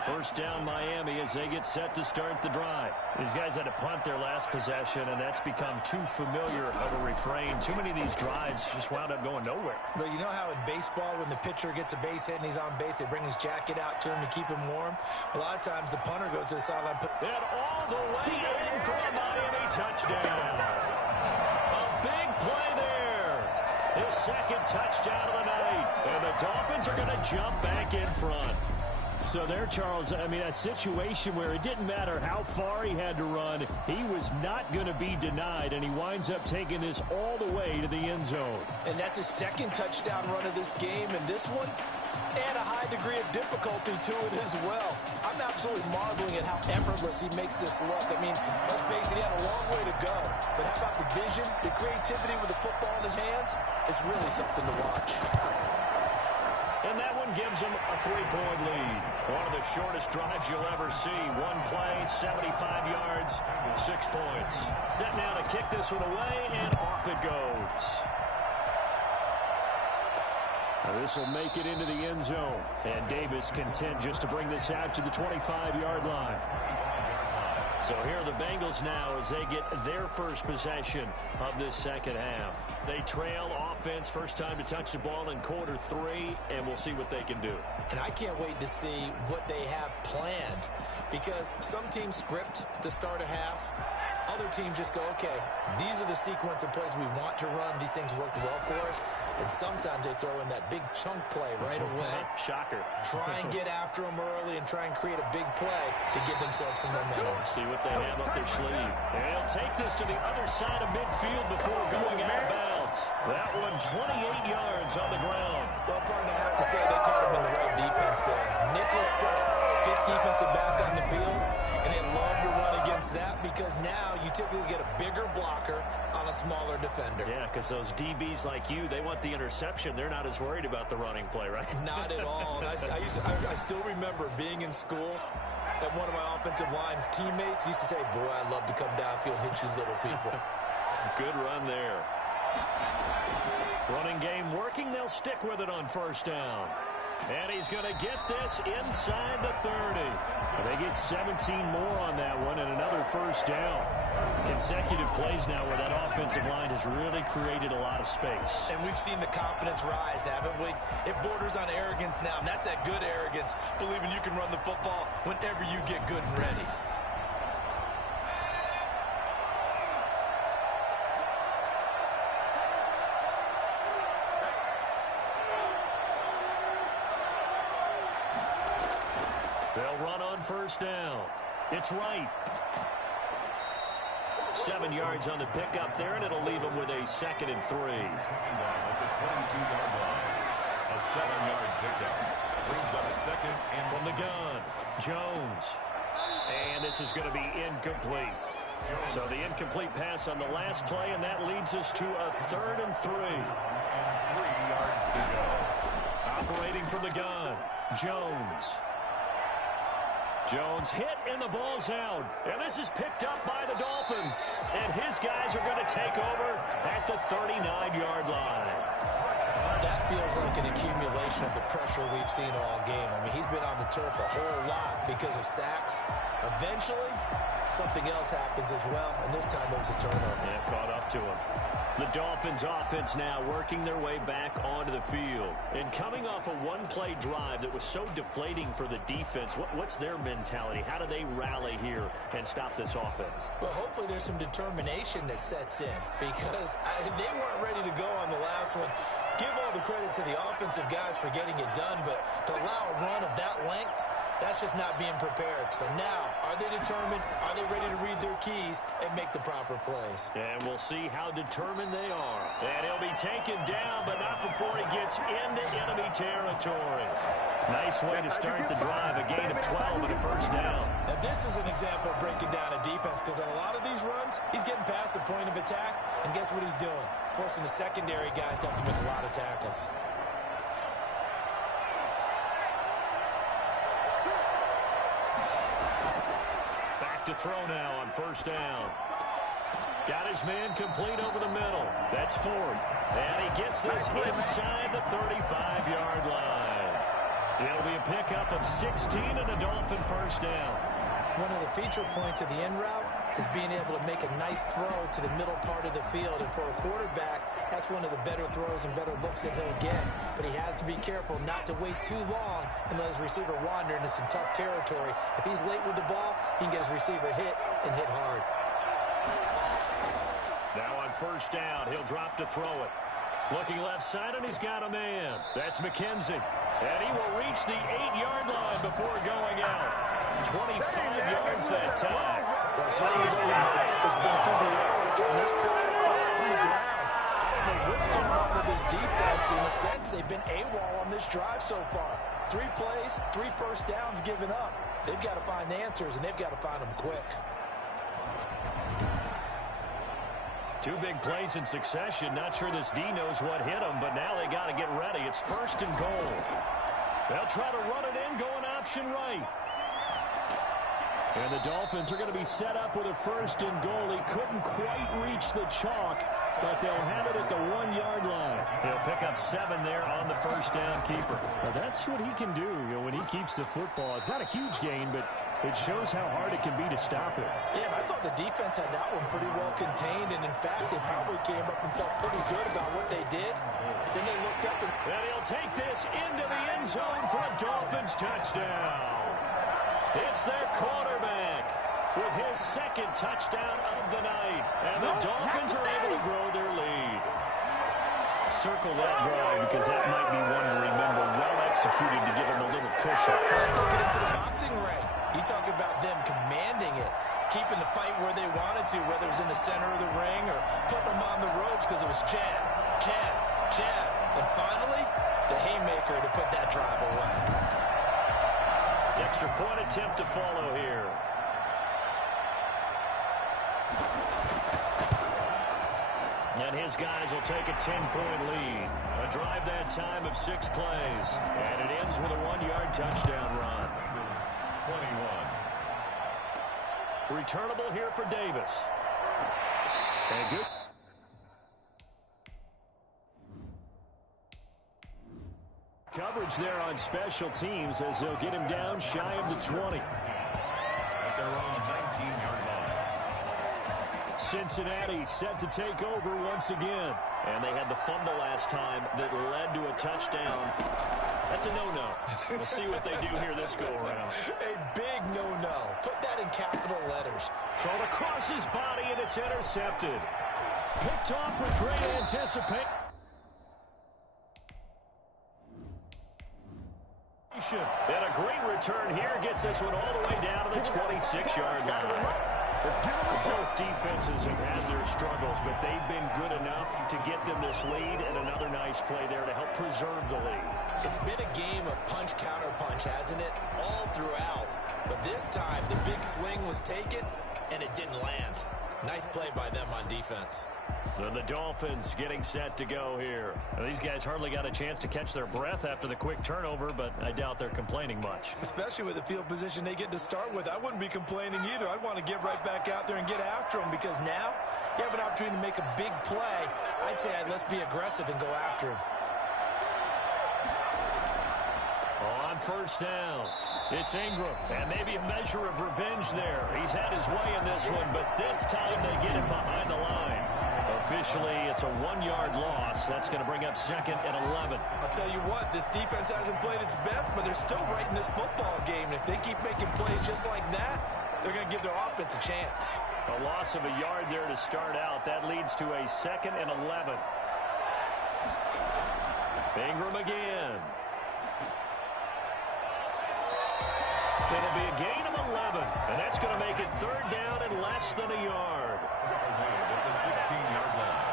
First down Miami as they get set to start the drive. These guys had to punt their last possession, and that's become too familiar of a refrain. Too many of these drives just wound up going nowhere. But you know how in baseball, when the pitcher gets a base hit and he's on base, they bring his jacket out to him to keep him warm? A lot of times the punter goes to the sideline. And all the way in for a Miami touchdown. A big play there. His second touchdown of the night. And the Dolphins are going to jump back in front. So there, Charles, I mean, a situation where it didn't matter how far he had to run, he was not going to be denied, and he winds up taking this all the way to the end zone. And that's his second touchdown run of this game, and this one, and a high degree of difficulty to it as well. I'm absolutely marveling at how effortless he makes this look. I mean, let's face it, he had a long way to go. But how about the vision, the creativity with the football in his hands? It's really something to watch. And that one gives them a 3-point lead. One of the shortest drives you'll ever see. One play, 75 yards, 6 points. Set now to kick this one away, and off it goes. This will make it into the end zone. And Davis content just to bring this out to the 25-yard line. So here are the Bengals now as they get their first possession of this second half. They trail offense, first time to touch the ball in quarter 3, and we'll see what they can do. And I can't wait to see what they have planned, because some teams script to start a half. Other teams just go, okay, these are the sequence of plays we want to run. These things worked well for us. And sometimes they throw in that big chunk play right away. Shocker. Try and get after them early and try and create a big play to give themselves some momentum. See what they have up their sleeve. And they'll take this to the other side of midfield before going out of bounds. That one 28 yards on the ground. Well, partner, I have to say they caught him in the right defense there. Nickel set, fifth defensive back on the field, and they love to run against that because now you typically get a bigger blocker on a smaller defender. Yeah, because those DBs like you, they want the interception. They're not as worried about the running play, right? Not at all. And I still remember being in school, and one of my offensive line teammates used to say, boy, I'd love to come downfield and hit you little people. Good run there. Running game working. They'll stick with it on first down. And he's going to get this inside the 30. They get 17 more on that one and another first down. Consecutive plays now where that offensive line has really created a lot of space. And we've seen the confidence rise, haven't we? It borders on arrogance now, and that's that good arrogance, believing you can run the football whenever you get good and ready. They'll run on first down. It's right. 7 yards on the pickup there, and it'll leave them with a 2nd and 3. At the 22-yard line, a 7-yard pickup brings up 2nd and from the gun, Jones. And this is going to be incomplete. So the incomplete pass on the last play, and that leads us to a 3rd and 3. 3 yards to go. Operating from the gun, Jones. Jones hit and the ball's out. And this is picked up by the Dolphins. And his guys are going to take over at the 39-yard line. That feels like an accumulation of the pressure we've seen all game. I mean, he's been on the turf a whole lot because of sacks. Eventually, something else happens as well. And this time it was a turnover. Yeah, caught up to him. The Dolphins offense now working their way back onto the field. And coming off a one-play drive that was so deflating for the defense, what's their mentality? How do they rally here and stop this offense? Well, hopefully there's some determination that sets in because they weren't ready to go on the last one. Give all the credit to the offensive guys for getting it done, but to allow a run of that length, that's just not being prepared. So now, are they determined? Are they ready to read their keys and make the proper plays? And we'll see how determined they are. And he'll be taken down, but not before he gets into enemy territory. Nice way to start the drive. A gain of 12 and a first down. Now, this is an example of breaking down a defense, because on a lot of these runs, he's getting past the point of attack, and guess what he's doing? Forcing the secondary guys to have to make a lot of tackles. To throw now on first down. Got his man complete over the middle. That's Ford. And he gets this inside the 35-yard line. It'll be a pickup of 16 and a Dolphin first down. One of the feature points of the in route is being able to make a nice throw to the middle part of the field. And for a quarterback, that's one of the better throws and better looks that he'll get. But he has to be careful not to wait too long and let his receiver wander into some tough territory. If he's late with the ball, he can get his receiver hit and hit hard. Now on first down, he'll drop to throw it. Looking left side, and he's got a man. That's McKenzie. And he will reach the 8-yard line before going out. 25 yards that time. Well, certainly doesn't matter if it's been through the air on this play or on the ground. I don't know what's going on with this defense. In a sense, they've been AWOL on this drive so far. 3 plays, 3 first downs given up. They've got to find answers, and they've got to find them quick. 2 big plays in succession. Not sure this D knows what hit him, but now they got to get ready. It's first and goal. They'll try to run it in, going option right. And the Dolphins are going to be set up with a first and goal. He couldn't quite reach the chalk, but they'll have it at the 1-yard line. He'll pick up 7 there on the first down keeper. Well, that's what he can do, when he keeps the football. It's not a huge gain, but it shows how hard it can be to stop it. Yeah, and I thought the defense had that one pretty well contained, and in fact, they probably came up and felt pretty good about what they did. Then they looked up and he'll take this into the end zone for a Dolphins touchdown. It's their quarterback with his second touchdown of the night, and the Dolphins are able to grow their lead. Circle that drive, because that might be one to remember. Well executed to give them a little cushion. let's take it into the boxing ring. You talk about them commanding it, keeping the fight where they wanted to, whether it was in the center of the ring or putting them on the ropes, because it was jab, jab, jab. And finally, the haymaker to put that drive away. Extra point attempt to follow here. And his guys will take a 10-point lead. A drive that time of 6 plays. And it ends with a 1-yard touchdown run. 21. Returnable here for Davis. And good. Coverage there on special teams as they'll get him down shy of the 20. At their own 19-yard line. Cincinnati set to take over once again. And they had the fumble last time that led to a touchdown. That's a no-no. We'll see what they do here this go-around. A big no-no. Put that in capital letters. Thrown across his body, and it's intercepted. Picked off with great anticipation. And a great return here gets this one all the way down to the 26-yard line. Both defenses have had their struggles, but they've been good enough to get them this lead, and another nice play there to help preserve the lead. It's been a game of punch-counter-punch, hasn't it? All throughout. But this time, the big swing was taken, and it didn't land. Nice play by them on defense. And the Dolphins getting set to go here. Now, these guys hardly got a chance to catch their breath after the quick turnover, but I doubt they're complaining much. Especially with the field position they get to start with. I wouldn't be complaining either. I'd want to get right back out there and get after them, because now you have an opportunity to make a big play. I'd say let's be aggressive and go after him. On first down, it's Ingram, and maybe a measure of revenge there. He's had his way in this one, but this time they get him behind the line. Officially, it's a 1-yard loss. That's going to bring up 2nd and 11. I'll tell you what, this defense hasn't played its best, but they're still right in this football game. And if they keep making plays just like that, they're going to give their offense a chance. A loss of a yard there to start out. That leads to a 2nd and 11. Ingram again. It'll be a gain of 11, and that's going to make it third down and less than a yard. At the 16-yard line.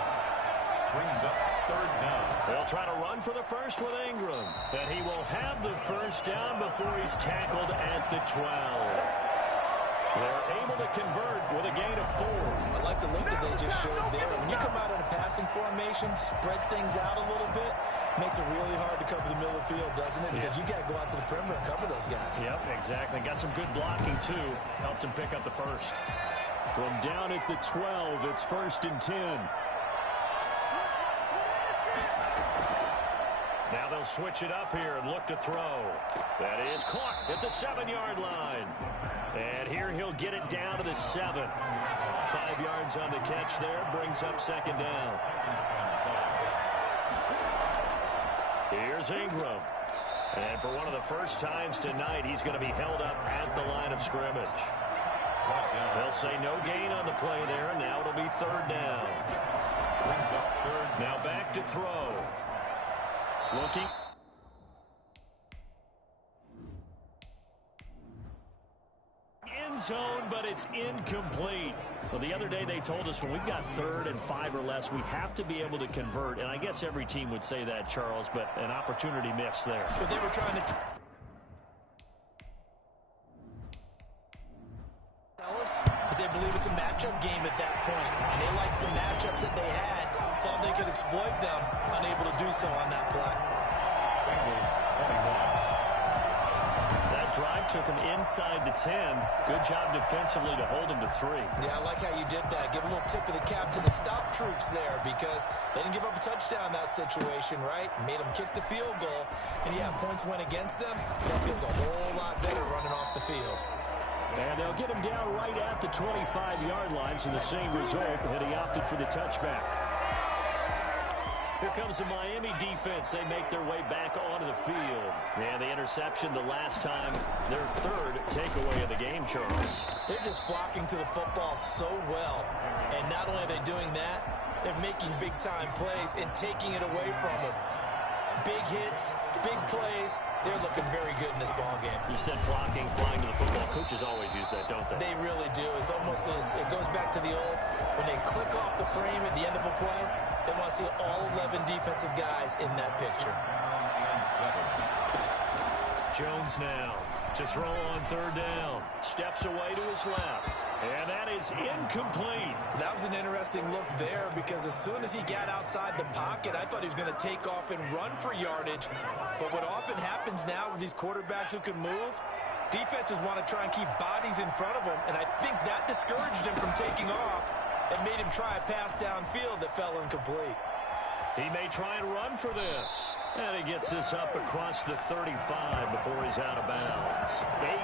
Brings up third down. They'll try to run for the first with Ingram. And he will have the first down before he's tackled at the 12. They're able to convert with a gain of 4. I like the look that they just showed there. When you come out in a passing formation, spread things out a little bit, makes it really hard to cover the middle of the field, doesn't it? Because you got to go out to the perimeter and cover those guys. Yep, exactly. Got some good blocking, too. Helped him pick up the first. From down at the 12, it's 1st and 10. Now they'll switch it up here and look to throw. That is caught at the 7-yard line. And here he'll get it down to the 7. 5 yards on the catch there, brings up 2nd down. Here's Ingram. And for one of the first times tonight, he's going to be held up at the line of scrimmage. They'll say no gain on the play there, and now it'll be 3rd down. Now back to throw. Looking. End zone, but it's incomplete. Well, the other day they told us when we've got 3rd and 5 or less, we have to be able to convert. And I guess every team would say that, Charles, but an opportunity missed there. But they were trying to tell us because they believe it's a matchup game at that point. And they liked some matchups that they had. Thought they could exploit them. Unable to do so on that play. Bengals 21. That drive took him inside the 10. Good job defensively to hold him to 3. Yeah, I like how you did that. Give a little tip of the cap to the stop troops there because they didn't give up a touchdown in that situation, right? Made them kick the field goal. And yeah, points went against them. That feels a whole lot better running off the field. And they'll get him down right at the 25-yard line, so the same result, and he opted for the touchback. Here comes the Miami defense. They make their way back onto the field. And the interception the last time, their 3rd takeaway of the game, Charles. They're just flocking to the football so well. And not only are they doing that, they're making big-time plays and taking it away from them. Big hits, big plays. They're looking very good in this ball game. You said flocking, flying to the football. Coaches always use that, don't they? They really do. It's almost as it goes back to the old, when they click off the frame at the end of a play, they want to see all 11 defensive guys in that picture. Jones now to throw on 3rd down. Steps away to his left. And that is incomplete. That was an interesting look there because as soon as he got outside the pocket, I thought he was going to take off and run for yardage. But what often happens now with these quarterbacks who can move, defenses want to try and keep bodies in front of them. And I think that discouraged him from taking off and made him try a pass downfield that fell incomplete. He may try and run for this. And he gets this up across the 35 before he's out of bounds.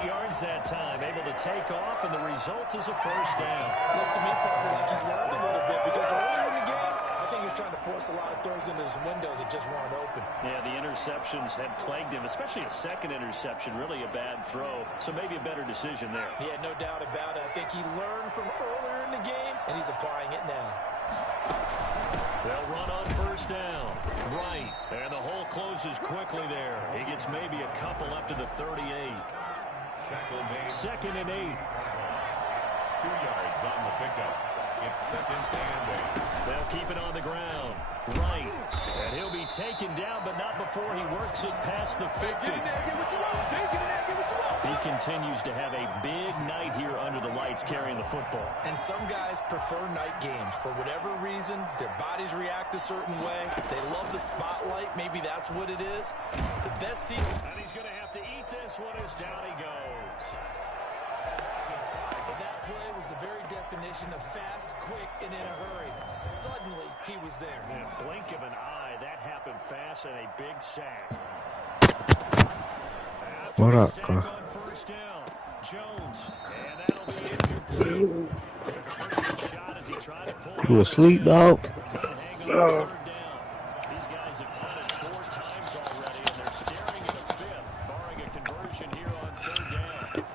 8 yards that time, able to take off, and the result is a first down. Looks to me, partner, like he's learned a little bit because earlier in the game, I think he was trying to force a lot of throws into his windows that just weren't open. Yeah, the interceptions had plagued him, especially a second interception, really a bad throw. So maybe a better decision there. Yeah, no doubt about it. I think he learned from earlier in the game, and he's applying it now. They'll run on first down. Right. And the hole closes quickly there. He gets maybe a couple up to the 38. 2nd and 8. 2 yards on the pickup. It's 2nd and 8. They'll keep it on the ground. Right. And he'll be taken down, but not before he works it past the 50. He continues to have a big night here under the lights carrying the football. And some guys prefer night games. For whatever reason, their bodies react a certain way. They love the spotlight. Maybe that's what it is. The best seat. And he's going to have to eat this one as down he goes. That play was the very definition of fast, quick, and in a hurry. Suddenly, he was there. In a blink of an eye, that happened fast and a big sack. What up, Carl? First down, Jones, and that'll be incomplete. Took a pretty good shot as he tried to pull. You asleep, dog? Couldn't hang on the 3rd down. These guys have punted 4 times already, and they're staring at a 5th, barring a conversion here on 3rd down.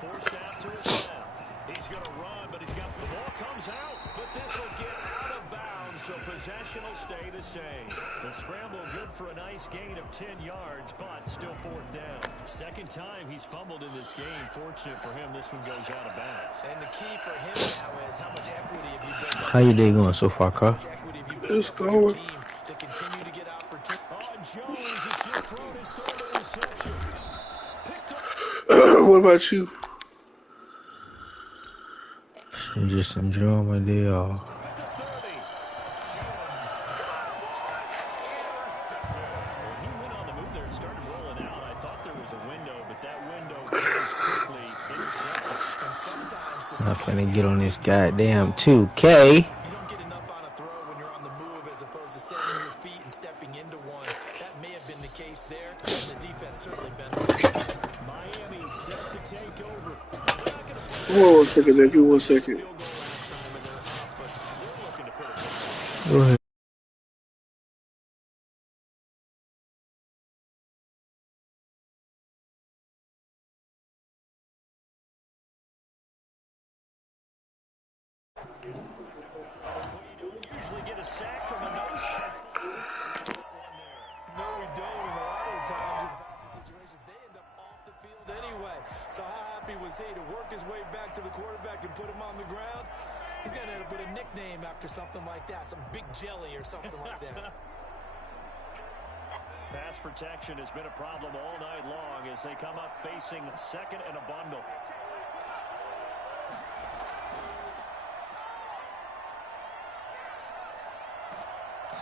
Forced out to his left. He's going to run, but the ball comes out, but this will get out of bounds, so possession will stay the to say. The scramble good for a nice gain of 10 yards, but still fourth down. Second time he's fumbled in this game. Fortunate for him, this one goes out of bounds. And the key for him now is how much equity have you built up? How you day going so far, Carl? It's going. To continue to get opportunity. Oh, Jones has just thrown his third interception. Picked up. What about you? I'm just enjoying my day off. At the 30. He went on the move there and started rolling out. I thought there was a window, but that window was quickly intercepted. And sometimes I'm finna get on this goddamn 2K. you don't get enough on a throw when you're on the move as opposed to setting your feet and stepping into one. That may have been the case there, and the defense certainly benefited. Miami set to take over. Hold on 1 second, there. Give me 1 second. Go ahead. Usually get a sack from a nose tackle. No, we don't. And a lot of the times in passing situations, they end up off the field anyway. So how happy was he to work his way back to the quarterback and put him on the ground? He's going to end up with a nickname after something like that, some Big Jelly or something like that. Pass protection has been a problem all night long as they come up facing second and a bundle.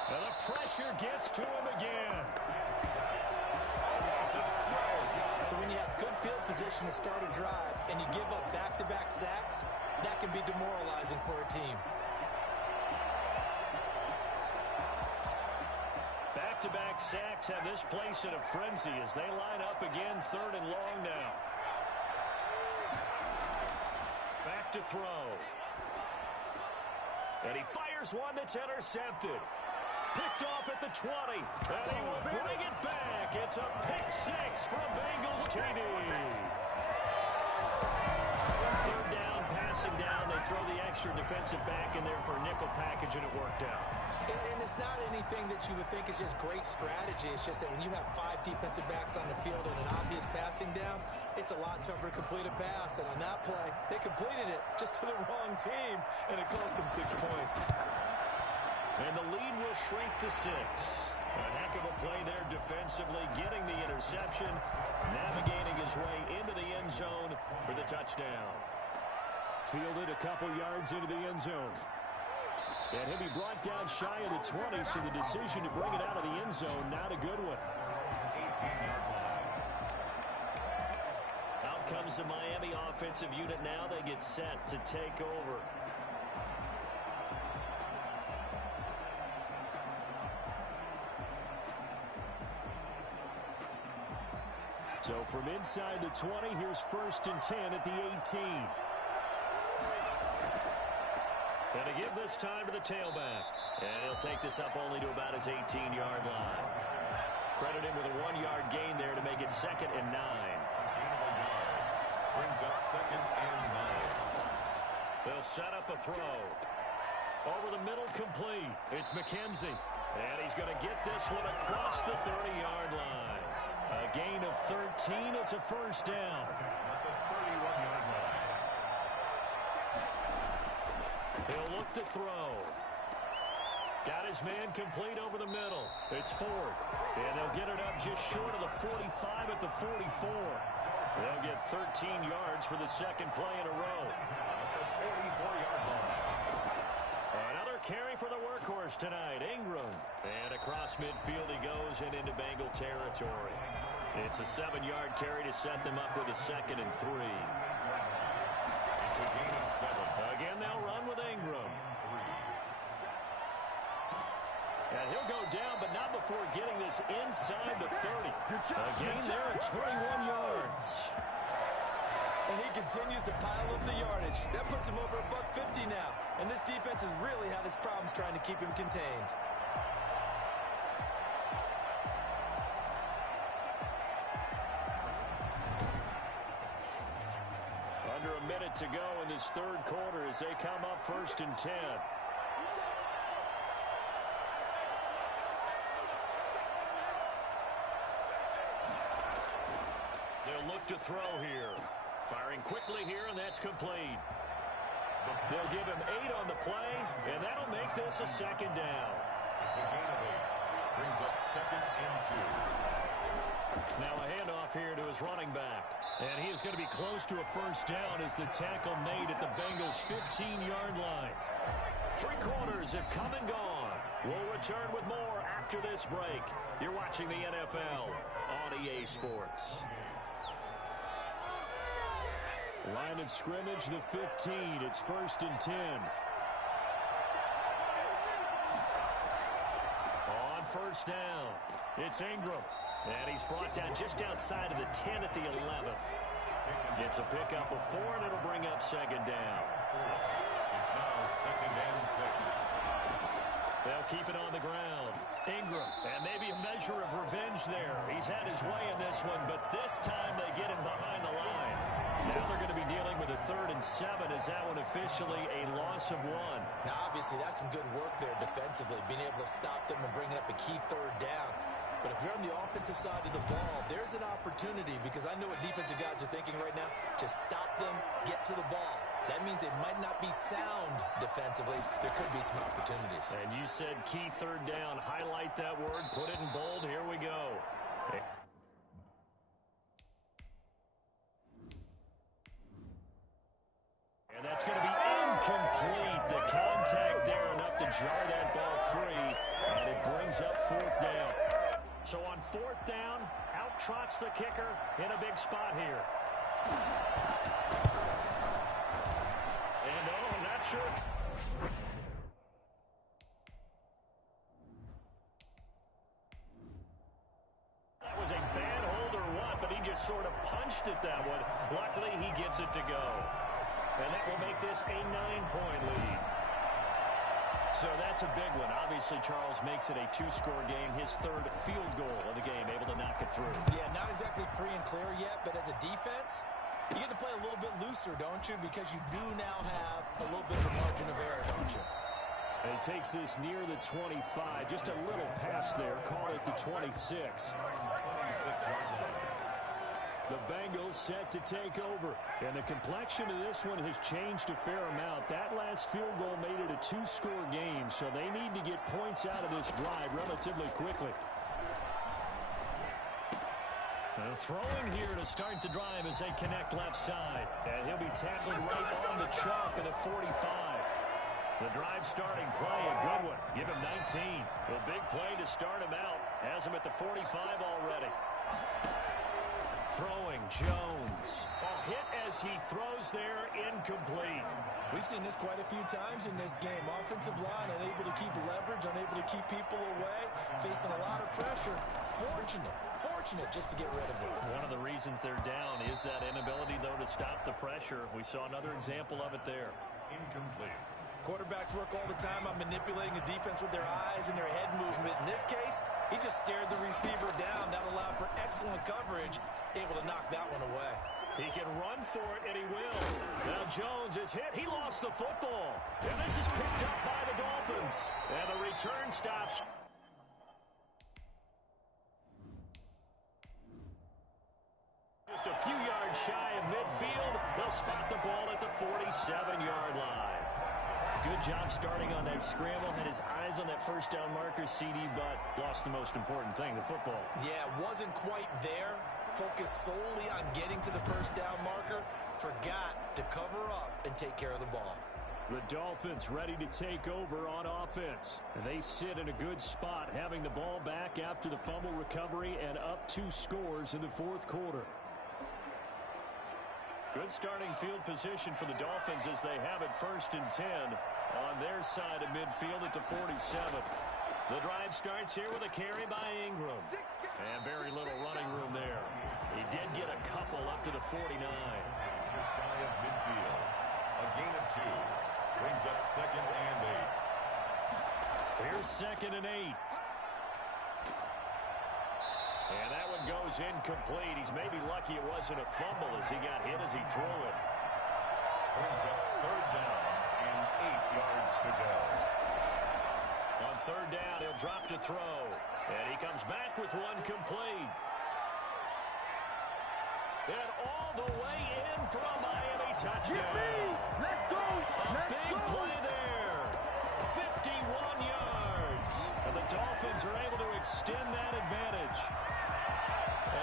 And the pressure gets to him again. So when you have good field position to start a drive and you give up back-to-back sacks, that can be demoralizing for a team. Back-to-back sacks have this place in a frenzy as they line up again, third and long now. Back to throw. And he fires one that's intercepted. Picked off at the 20. And he will bring it back. It's a pick six from Bengals TD. Third down, passing down. They throw the extra defensive back in there for a nickel package, and it worked out. And it's not anything that you would think is just great strategy. It's just that when you have 5 defensive backs on the field and an obvious passing down, it's a lot tougher to complete a pass. And on that play, they completed it just to the wrong team, and it cost them 6 points. And the lead will shrink to 6. A heck of a play there defensively, getting the interception, navigating his way into the end zone for the touchdown. Fielded a couple yards into the end zone. And he'll be brought down shy of the 20, so the decision to bring it out of the end zone, not a good one. Out comes the Miami offensive unit now. They get set to take over. So from inside the 20, here's 1st and 10 at the 18. And to give this time to the tailback. And he'll take this up only to about his 18-yard line. Credit him with a 1-yard gain there to make it 2nd and 9. Brings up 2nd and 9. They'll set up a throw. Over the middle, complete. It's McKenzie. And he's going to get this one across the 30-yard line. A gain of 13. It's a first down. At the 31-yard line. He'll look to throw. Got his man complete over the middle. It's Ford. And they'll get it up just short of the 45 at the 44. They'll get 13 yards for the second play in a row. At the 44-yard line. Another carry for the workhorse tonight, Ingram. And across midfield he goes and into Bengal territory. It's a 7-yard carry to set them up with a 2nd and 3. It's a gain of 7. Again, they'll run with Ingram. And he'll go down, but not before getting this inside the 30. A gain there at 21 yards. And he continues to pile up the yardage. That puts him over $150 now. And this defense has really had its problems trying to keep him contained. Under a minute to go in this third quarter as they come up 1st and 10. throw here. Firing quickly here, and that's complete. They'll give him 8 on the play, and that'll make this a second down. It's a gain of 8. Brings up 2nd and 2. Now a handoff here to his running back. And he is going to be close to a first down as the tackle made at the Bengals' 15-yard line. 3 quarters have come and gone. We'll return with more after this break. You're watching the NFL on EA Sports. Line of scrimmage, the 15. It's 1st and 10. On first down, it's Ingram. And he's brought down just outside of the 10 at the 11. It's a pickup of 4, and it'll bring up 2nd down. It's now 2nd and 6. They'll keep it on the ground. Ingram, and maybe a measure of revenge there. He's had his way in this one, but this time they get him behind the line. Now they're going to be dealing with a 3rd and 7. Is that one officially a loss of 1? Now, obviously, that's some good work there defensively, being able to stop them and bringing up a key 3rd down. But if you're on the offensive side of the ball, there's an opportunity, because I know what defensive guys are thinking right now. Just stop them, get to the ball. That means they might not be sound defensively. There could be some opportunities. And you said key 3rd down. Highlight that word. Put it in bold. Here we go. And that's going to be incomplete. The contact there enough to jar that ball free. And it brings up 4th down. So on 4th down, out trots the kicker in a big spot here. And I'm not sure. That was a bad hold or what, but he just sort of punched at that one. Luckily, he gets it to go. And that will make this a 9-point lead. So that's a big one. Obviously, Charles makes it a 2-score game. His 3rd field goal of the game, able to knock it through. Yeah, not exactly free and clear yet, but as a defense, you get to play a little bit looser, don't you? Because you do now have a little bit of a margin of error, don't you? And he takes this near the 25. Just a little pass there. Call it the 26. The Bengals set to take over. And the complexion of this one has changed a fair amount. That last field goal made it a 2-score game, so they need to get points out of this drive relatively quickly. And throwing here to start the drive as they connect left side. And he'll be tackled right on the chalk of the 45. The drive starting play, a good one. Give him 19. A big play to start him out. Has him at the 45 already. Throwing, Jones. A hit as he throws there, incomplete. We've seen this quite a few times in this game. Offensive line unable to keep leverage, unable to keep people away, facing a lot of pressure. Fortunate just to get rid of it. One of the reasons they're down is that inability, though, to stop the pressure. We saw another example of it there. Incomplete. Quarterbacks work all the time on manipulating the defense with their eyes and their head movement. In this case, he just stared the receiver down. That allowed for excellent coverage, able to knock that one away. He can run for it, and he will. Now Jones is hit. He lost the football. And this is picked up by the Dolphins. And the return stops. Just a few yards shy of midfield. They'll spot the ball at the 47-yard line. Good job starting on that scramble. Had his eyes on that first down marker, CD, but lost the most important thing, the football. Yeah, wasn't quite there. Focused solely on getting to the first down marker. Forgot to cover up and take care of the ball. The Dolphins ready to take over on offense. They sit in a good spot, having the ball back after the fumble recovery and up 2 scores in the 4th quarter. Good starting field position for the Dolphins as they have it 1st and 10 on their side of midfield at the 47. The drive starts here with a carry by Ingram. And very little running room there. He did get a couple up to the 49. Just shy of midfield. A gain of 2. Brings up 2nd and 8. Here's 2nd and 8. And that one goes incomplete. He's maybe lucky it wasn't a fumble as he got hit as he threw it. Brings up 3rd down and 8 yards to go. On 3rd down, he'll drop to throw. And he comes back with one complete. And all the way in for a Miami touchdown. Let's go. A big play there. 51 yards. And the Dolphins are able to extend that advantage.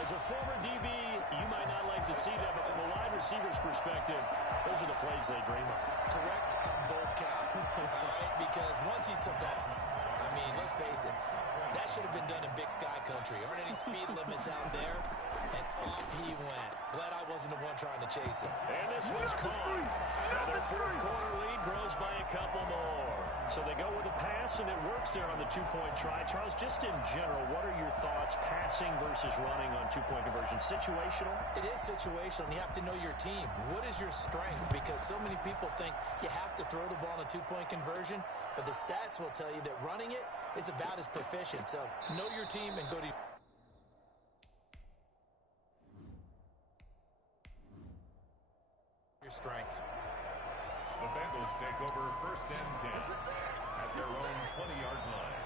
As a former DB, you might not like to see that, but from a wide receiver's perspective, those are the plays they dream of. Correct on both counts, all right? Because once he took off, I mean, let's face it, that should have been done in Big Sky Country. Aren't any speed limits out there? And off he went. Glad I wasn't the one trying to chase him. And this one's caught. And their fourth quarter lead grows by a couple more. So they go with a pass, and it works there on the two-point try. Charles, just in general, what are your thoughts passing versus running on two-point conversion? Situational? It is situational, and you have to know your team. What is your strength? Because so many people think you have to throw the ball in a two-point conversion, but the stats will tell you that running it is about as proficient. So know your team and go to your strength. The Bengals take over first and 10 at their own 20-yard line.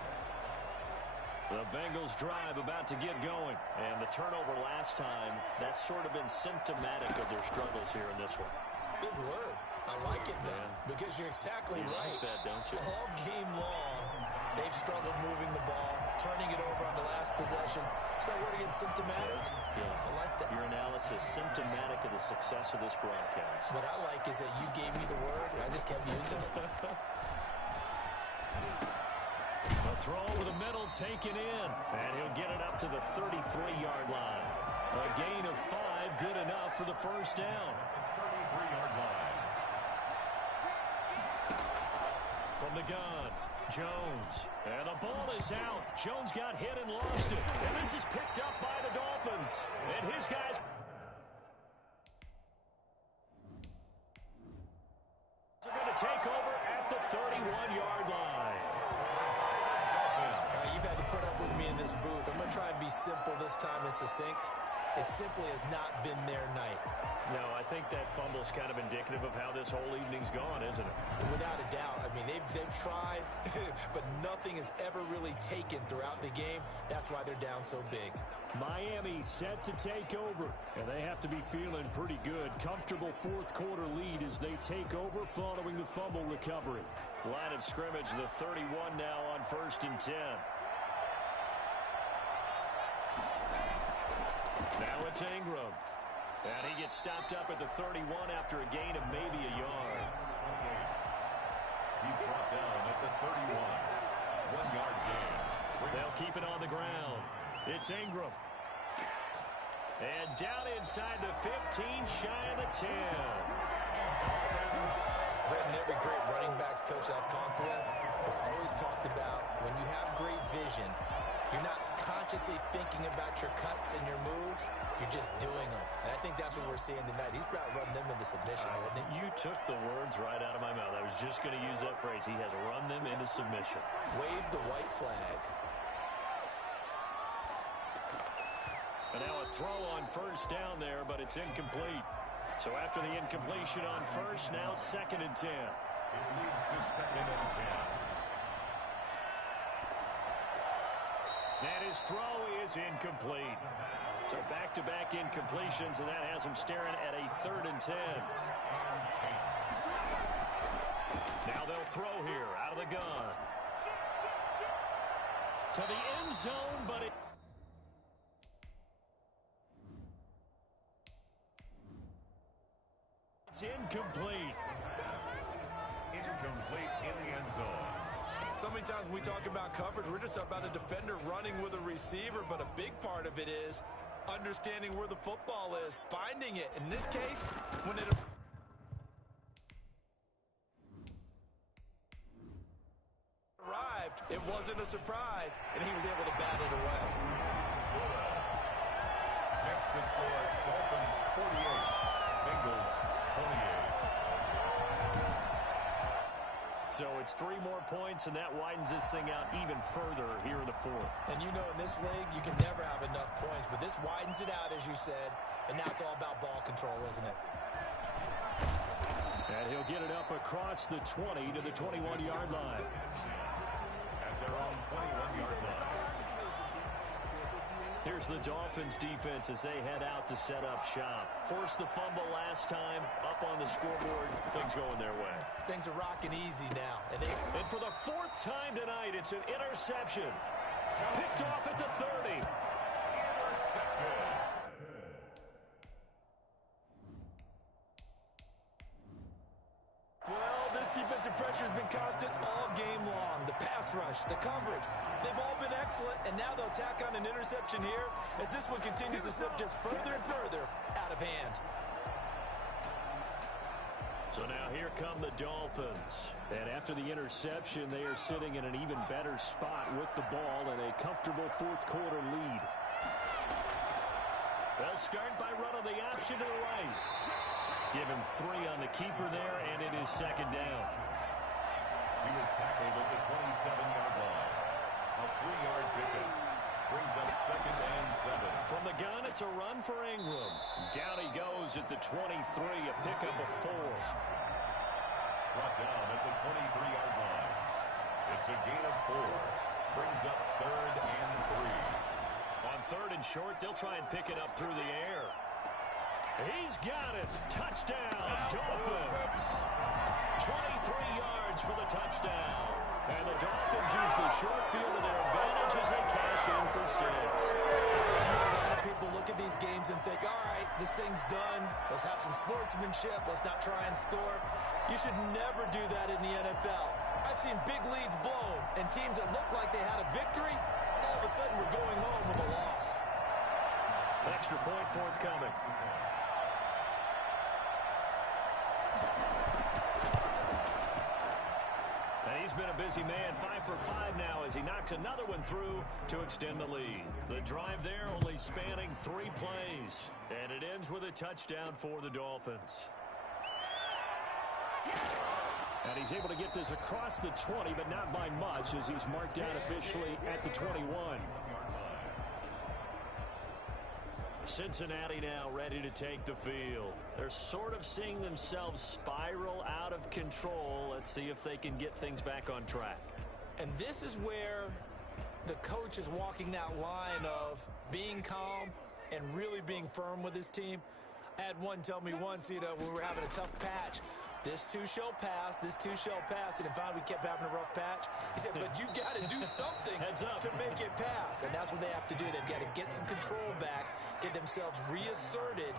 The Bengals drive about to get going. And the turnover last time, that's sort of been symptomatic of their struggles here in this one. Big word. I like it, though, because you're exactly right. Like that, don't you? All game long, they've struggled moving the ball, turning it over on the last possession. So word again, symptomatic? Yeah. I like that. Your analysis, symptomatic of the success of this broadcast. What I like is that you gave me the word, and I just kept using it. A throw over the middle taken in, and he'll get it up to the 33-yard line. A gain of 5, good enough for the first down. 33-yard line. From the gun, Jones. And the ball is out. Jones got hit and lost it. And this is picked up by the Dolphins. And his guys are going to take over at the 31-yard line. You've had to put up with me in this booth. I'm going to try and be simple this time and succinct. It simply has not been their night. No, I think that fumble's kind of indicative of how this whole evening's gone, isn't it? Without a doubt. I mean, they've tried, but nothing has ever really taken throughout the game. That's why they're down so big. Miami set to take over, and they have to be feeling pretty good. Comfortable fourth quarter lead as they take over following the fumble recovery. Line of scrimmage, the 31 now on 1st and 10. Now it's Ingram. And he gets stopped up at the 31 after a gain of maybe a yard. He's brought down at the 31. 1-yard gain. They'll keep it on the ground. It's Ingram. And down inside the 15, shy of the 10. Brendan, every great running backs coach I've talked with has always talked about when you have great vision, you're not consciously thinking about your cuts and your moves. You're just doing them. And I think that's what we're seeing tonight. He's about run them into submission, hasn't he? You took the words right out of my mouth. I was just going to use that phrase. He has run them into submission. Wave the white flag. And now a throw on first down there, but it's incomplete. So after the incompletion on first, now 2nd and 10. It leads to 2nd and 10. And his throw is incomplete. So back-to-back incompletions, and that has him staring at a 3rd and 10. Now they'll throw here out of the gun. To the end zone, but it... It's incomplete. Incomplete in the end zone. So many times when we talk about coverage, we're just about a defender running with a receiver, but a big part of it is understanding where the football is, finding it. In this case, when it arrived, it wasn't a surprise, and he was able to bat it away. Next to score, Dolphins 48, Bengals 28. So it's 3 more points, and that widens this thing out even further here in the 4th. And you know, in this league, you can never have enough points, but this widens it out, as you said, and now it's all about ball control, isn't it? And he'll get it up across the 20 to the 21-yard line. At their own 21-yard line. Here's the Dolphins defense as they head out to set up shop. Forced the fumble last time, up on the scoreboard, things going their way. Things are rocking easy now. And for the fourth time tonight, it's an interception. Picked off at the 30. Well, this defensive pressure has been constant all game long. The pass rush, the coverage, they've all been excellent, and now they'll tack on an interception here as this one continues to slip just further and further out of hand. So now here come the Dolphins. And after the interception, they are sitting in an even better spot with the ball and a comfortable fourth quarter lead. They'll start by running the option to the right. Give him 3 on the keeper there, and it is second down. He was tackled at the 27-yard line. A 3-yard pickup brings up second and 7. From the gun, it's a run for Ingram. Down he goes at the 23, a pickup of 4. Brought down at the 23-yard line. It's a gain of 4. Brings up third and 3. On third and short, they'll try and pick it up through the air. He's got it. Touchdown, Dolphins. 23 yards for the touchdown. And the Dolphins use the short field to their advantage as they cash in for 6. A lot of people look at these games and think, all right, this thing's done. Let's have some sportsmanship. Let's not try and score. You should never do that in the NFL. I've seen big leads blown, and teams that looked like they had a victory, all of a sudden we're going home with a loss. Extra point forthcoming. And he's been a busy man, 5 for 5 now as he knocks another one through to extend the lead. The drive there only spanning 3 plays. And it ends with a touchdown for the Dolphins. And he's able to get this across the 20, but not by much as he's marked down officially at the 21. Cincinnati now ready to take the field. They're sort of seeing themselves spiral out of control. Let's see if they can get things back on track. And this is where the coach is walking that line of being calm and really being firm with his team. I had one tell me once, when we were having a tough patch, this too shall pass, this too shall pass, and if finally we kept having a rough patch, he said, but you got to do something to make it pass, and that's what they have to do. They've got to get some control back, get themselves reasserted,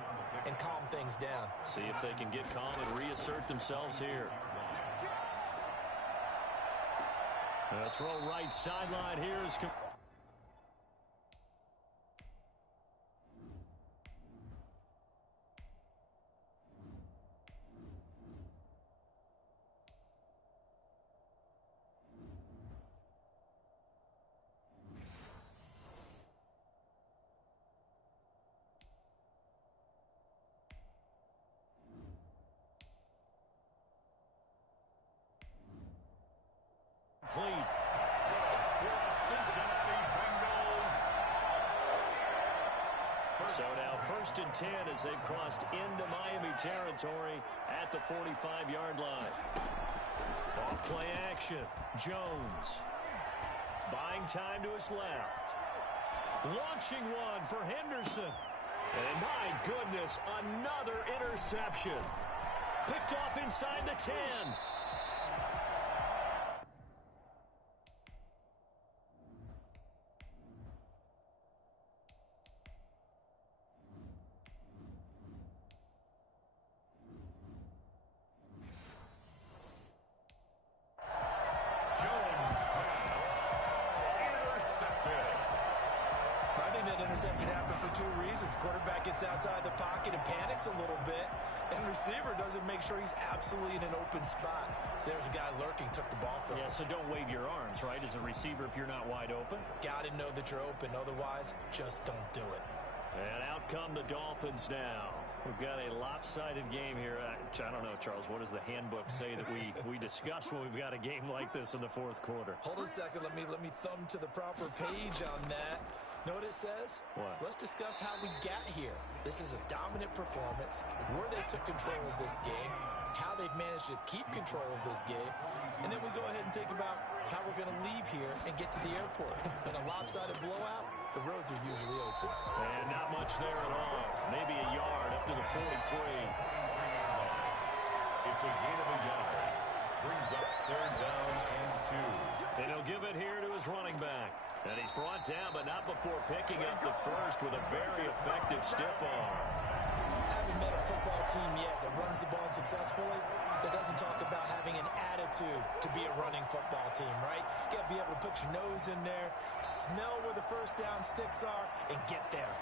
and calm things down. See if they can get calm and reassert themselves here. The throw right sideline here is... complete. So now 1st and 10 as they've crossed into Miami territory at the 45-yard line. Off play action. Jones. Buying time to his left. Launching one for Henderson. And my goodness, another interception. Picked off inside the 10. Interception happened for 2 reasons. Quarterback gets outside the pocket and panics a little bit, and receiver doesn't make sure he's absolutely in an open spot. So there's a guy lurking, took the ball from him. Yeah, so don't wave your arms, right, as a receiver if you're not wide open. Got to know that you're open. Otherwise, just don't do it. And out come the Dolphins now. We've got a lopsided game here. I don't know, Charles, what does the handbook say that we discuss when we've got a game like this in the fourth quarter? Hold on a second. Let me thumb to the proper page on that. Know what it says? What? Let's discuss how we got here. This is a dominant performance, where they took control of this game, how they've managed to keep control of this game, and then we go ahead and think about how we're going to leave here and get to the airport. In a lopsided blowout, the roads are usually open. And not much there at all. Maybe a yard up to the 43. It's a gain of a yard. Brings up 3rd down and 2. And he'll give it here to his running back. And he's brought down, but not before picking up the first with a very effective stiff arm. I haven't met a football team yet that runs the ball successfully that doesn't talk about having an attitude to be a running football team, right? You got to be able to put your nose in there, smell where the first down sticks are, and get there.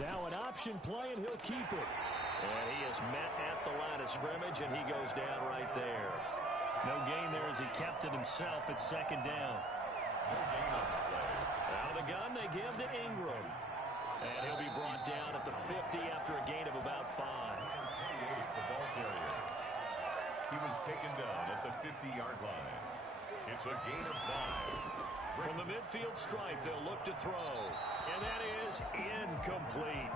Now an option play, and he'll keep it. And he is met at the line of scrimmage, and he goes down right there. No gain there as he kept it himself at 2nd down. Now the gun they give to Ingram. And he'll be brought down at the 50 after a gain of about 5. The ball carrier. He was taken down at the 50-yard line. It's a gain of 5. From the midfield stripe, they'll look to throw. And that is incomplete.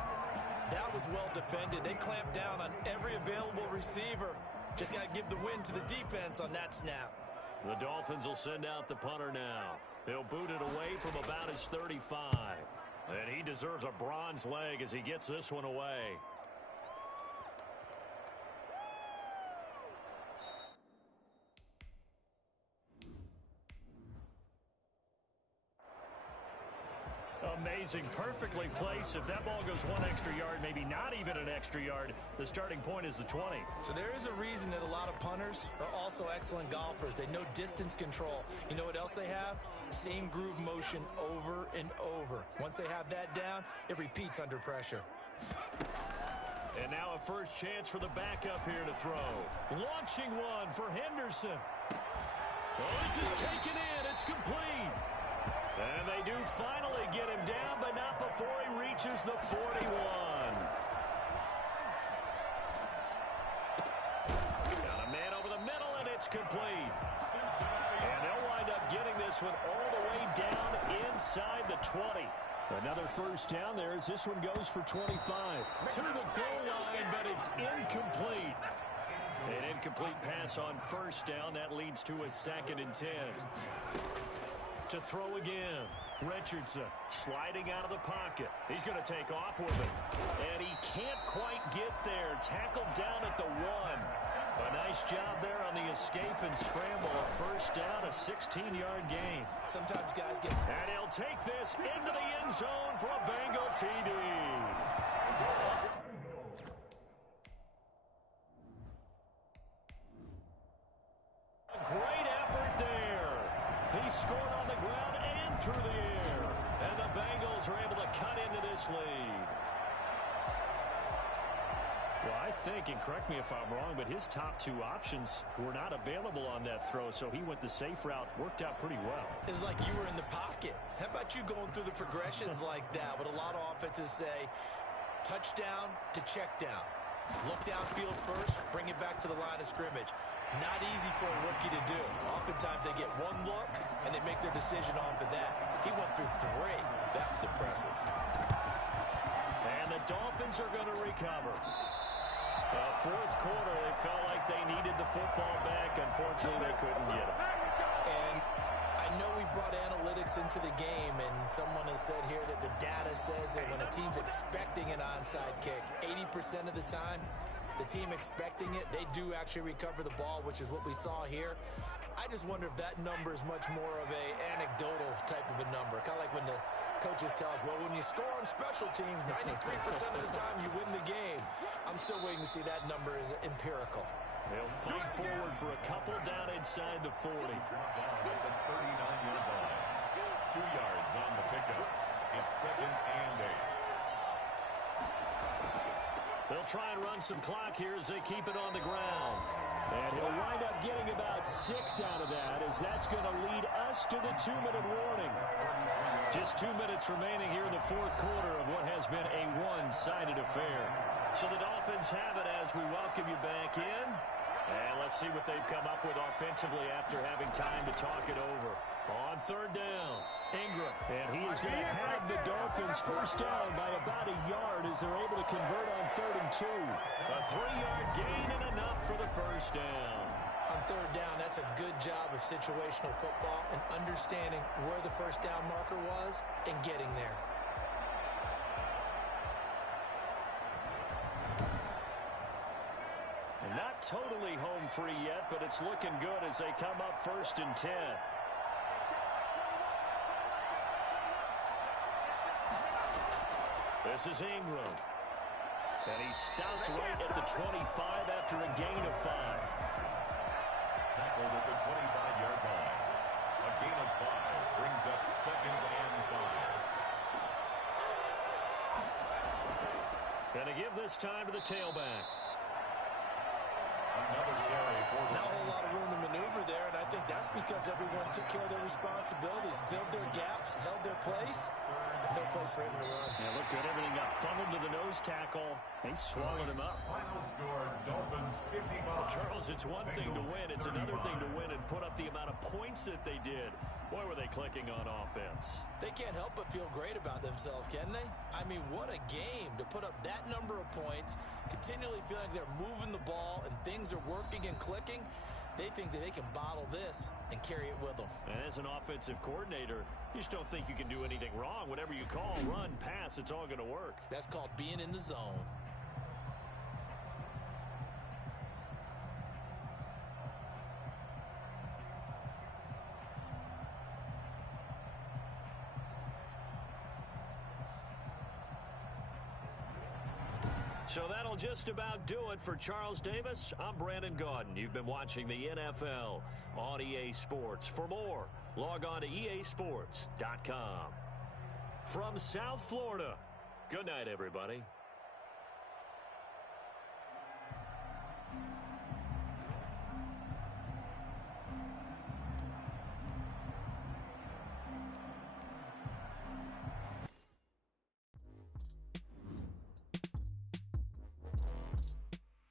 That was well defended. They clamped down on every available receiver. Just got to give the win to the defense on that snap. The Dolphins will send out the punter now. He'll boot it away from about his 35. And he deserves a bronze leg as he gets this one away. Amazing, perfectly placed. If that ball goes 1 extra yard, maybe not even an extra yard, the starting point is the 20. So there is a reason that a lot of punters are also excellent golfers. They know distance control. You know what else they have? Same groove motion over and over. Once they have that down, it repeats under pressure. And now a first chance for the backup here to throw. Launching one for Henderson. Oh, this is taken in. It's complete. And they do finally get him down, but not before he reaches the 41. Got a man over the middle, and it's complete. And they'll wind up getting this one all the way down inside the 20. Another first down there as this one goes for 25. To the goal line, but it's incomplete. An incomplete pass on first down. That leads to a 2nd and 10. To throw again. Richardson sliding out of the pocket. He's going to take off with it. And he can't quite get there. Tackled down at the 1. A nice job there on the escape and scramble. A first down, a 16-yard gain. Sometimes guys get... And he'll take this into the end zone for a Bengal TD. Great effort there. He scored on the ground and through the air. And the Bengals are able to cut into this lead. Well, I think, and correct me if I'm wrong, but his top 2 options were not available on that throw, so he went the safe route. Worked out pretty well. It was like you were in the pocket. How about you going through the progressions like that? What a lot of offenses say, touchdown to check down. Look downfield first, bring it back to the line of scrimmage. Not easy for a rookie to do. Oftentimes they get 1 look, and they make their decision off of that. He went through 3. That was impressive. And the Dolphins are going to recover. Fourth quarter, they felt like they needed the football back. Unfortunately, they couldn't get it. And I know we brought analytics into the game, and someone has said here that the data says that when a team's expecting an onside kick, 80% of the time, the team expecting it, they do actually recover the ball, which is what we saw here. I just wonder if that number is much more of a anecdotal type of a number. Kind of like when the coaches tell us, well, when you score on special teams, 93% of the time you win the game. I'm still waiting to see that number is empirical. They'll fight forward for a couple down inside the 40. Down at the 39-yard line. 2 yards on the pickup. It's 2nd and 8. They'll try and run some clock here as they keep it on the ground. And he'll wind up getting about 6 out of that, as that's going to lead us to the 2-minute warning. Just 2 minutes remaining here in the fourth quarter of what has been a one-sided affair. So the Dolphins have it as we welcome you back in. And let's see what they've come up with offensively after having time to talk it over. On third down, Ingram. And he is going to have the Dolphins first down by about a yard as they're able to convert on 3rd and 2. A 3-yard gain and enough for the first down. On third down, that's a good job of situational football and understanding where the first down marker was and getting there. And not totally home free yet, but it's looking good as they come up 1st and 10. This is Ingram. And he stopped right at the 25 after a gain of 5. Tackled at the 25-yard line. A gain of 5 brings up 2nd and 5. Going to give this time to the tailback. Another carry for the Not a whole lot of room to maneuver there, and I think that's because everyone took care of their responsibilities, filled their gaps, held their place. No place for him to run. Yeah, look good. Everything got funneled to the nose tackle. They swallowed him up. final score, Dolphins 55. Well, Charles, it's one thing to win. It's another thing to win and put up the amount of points that they did. Boy, were they clicking on offense. They can't help but feel great about themselves, can they? I mean, what a game to put up that number of points, continually feeling like they're moving the ball and things are working and clicking. They think that they can bottle this and carry it with them. And as an offensive coordinator, you just don't think you can do anything wrong. Whatever you call, run, pass, it's all going to work. That's called being in the zone. So that'll just about do it for Charles Davis. I'm Brandon Gaudin. You've been watching the NFL on EA Sports. For more, log on to easports.com. From South Florida, good night, everybody.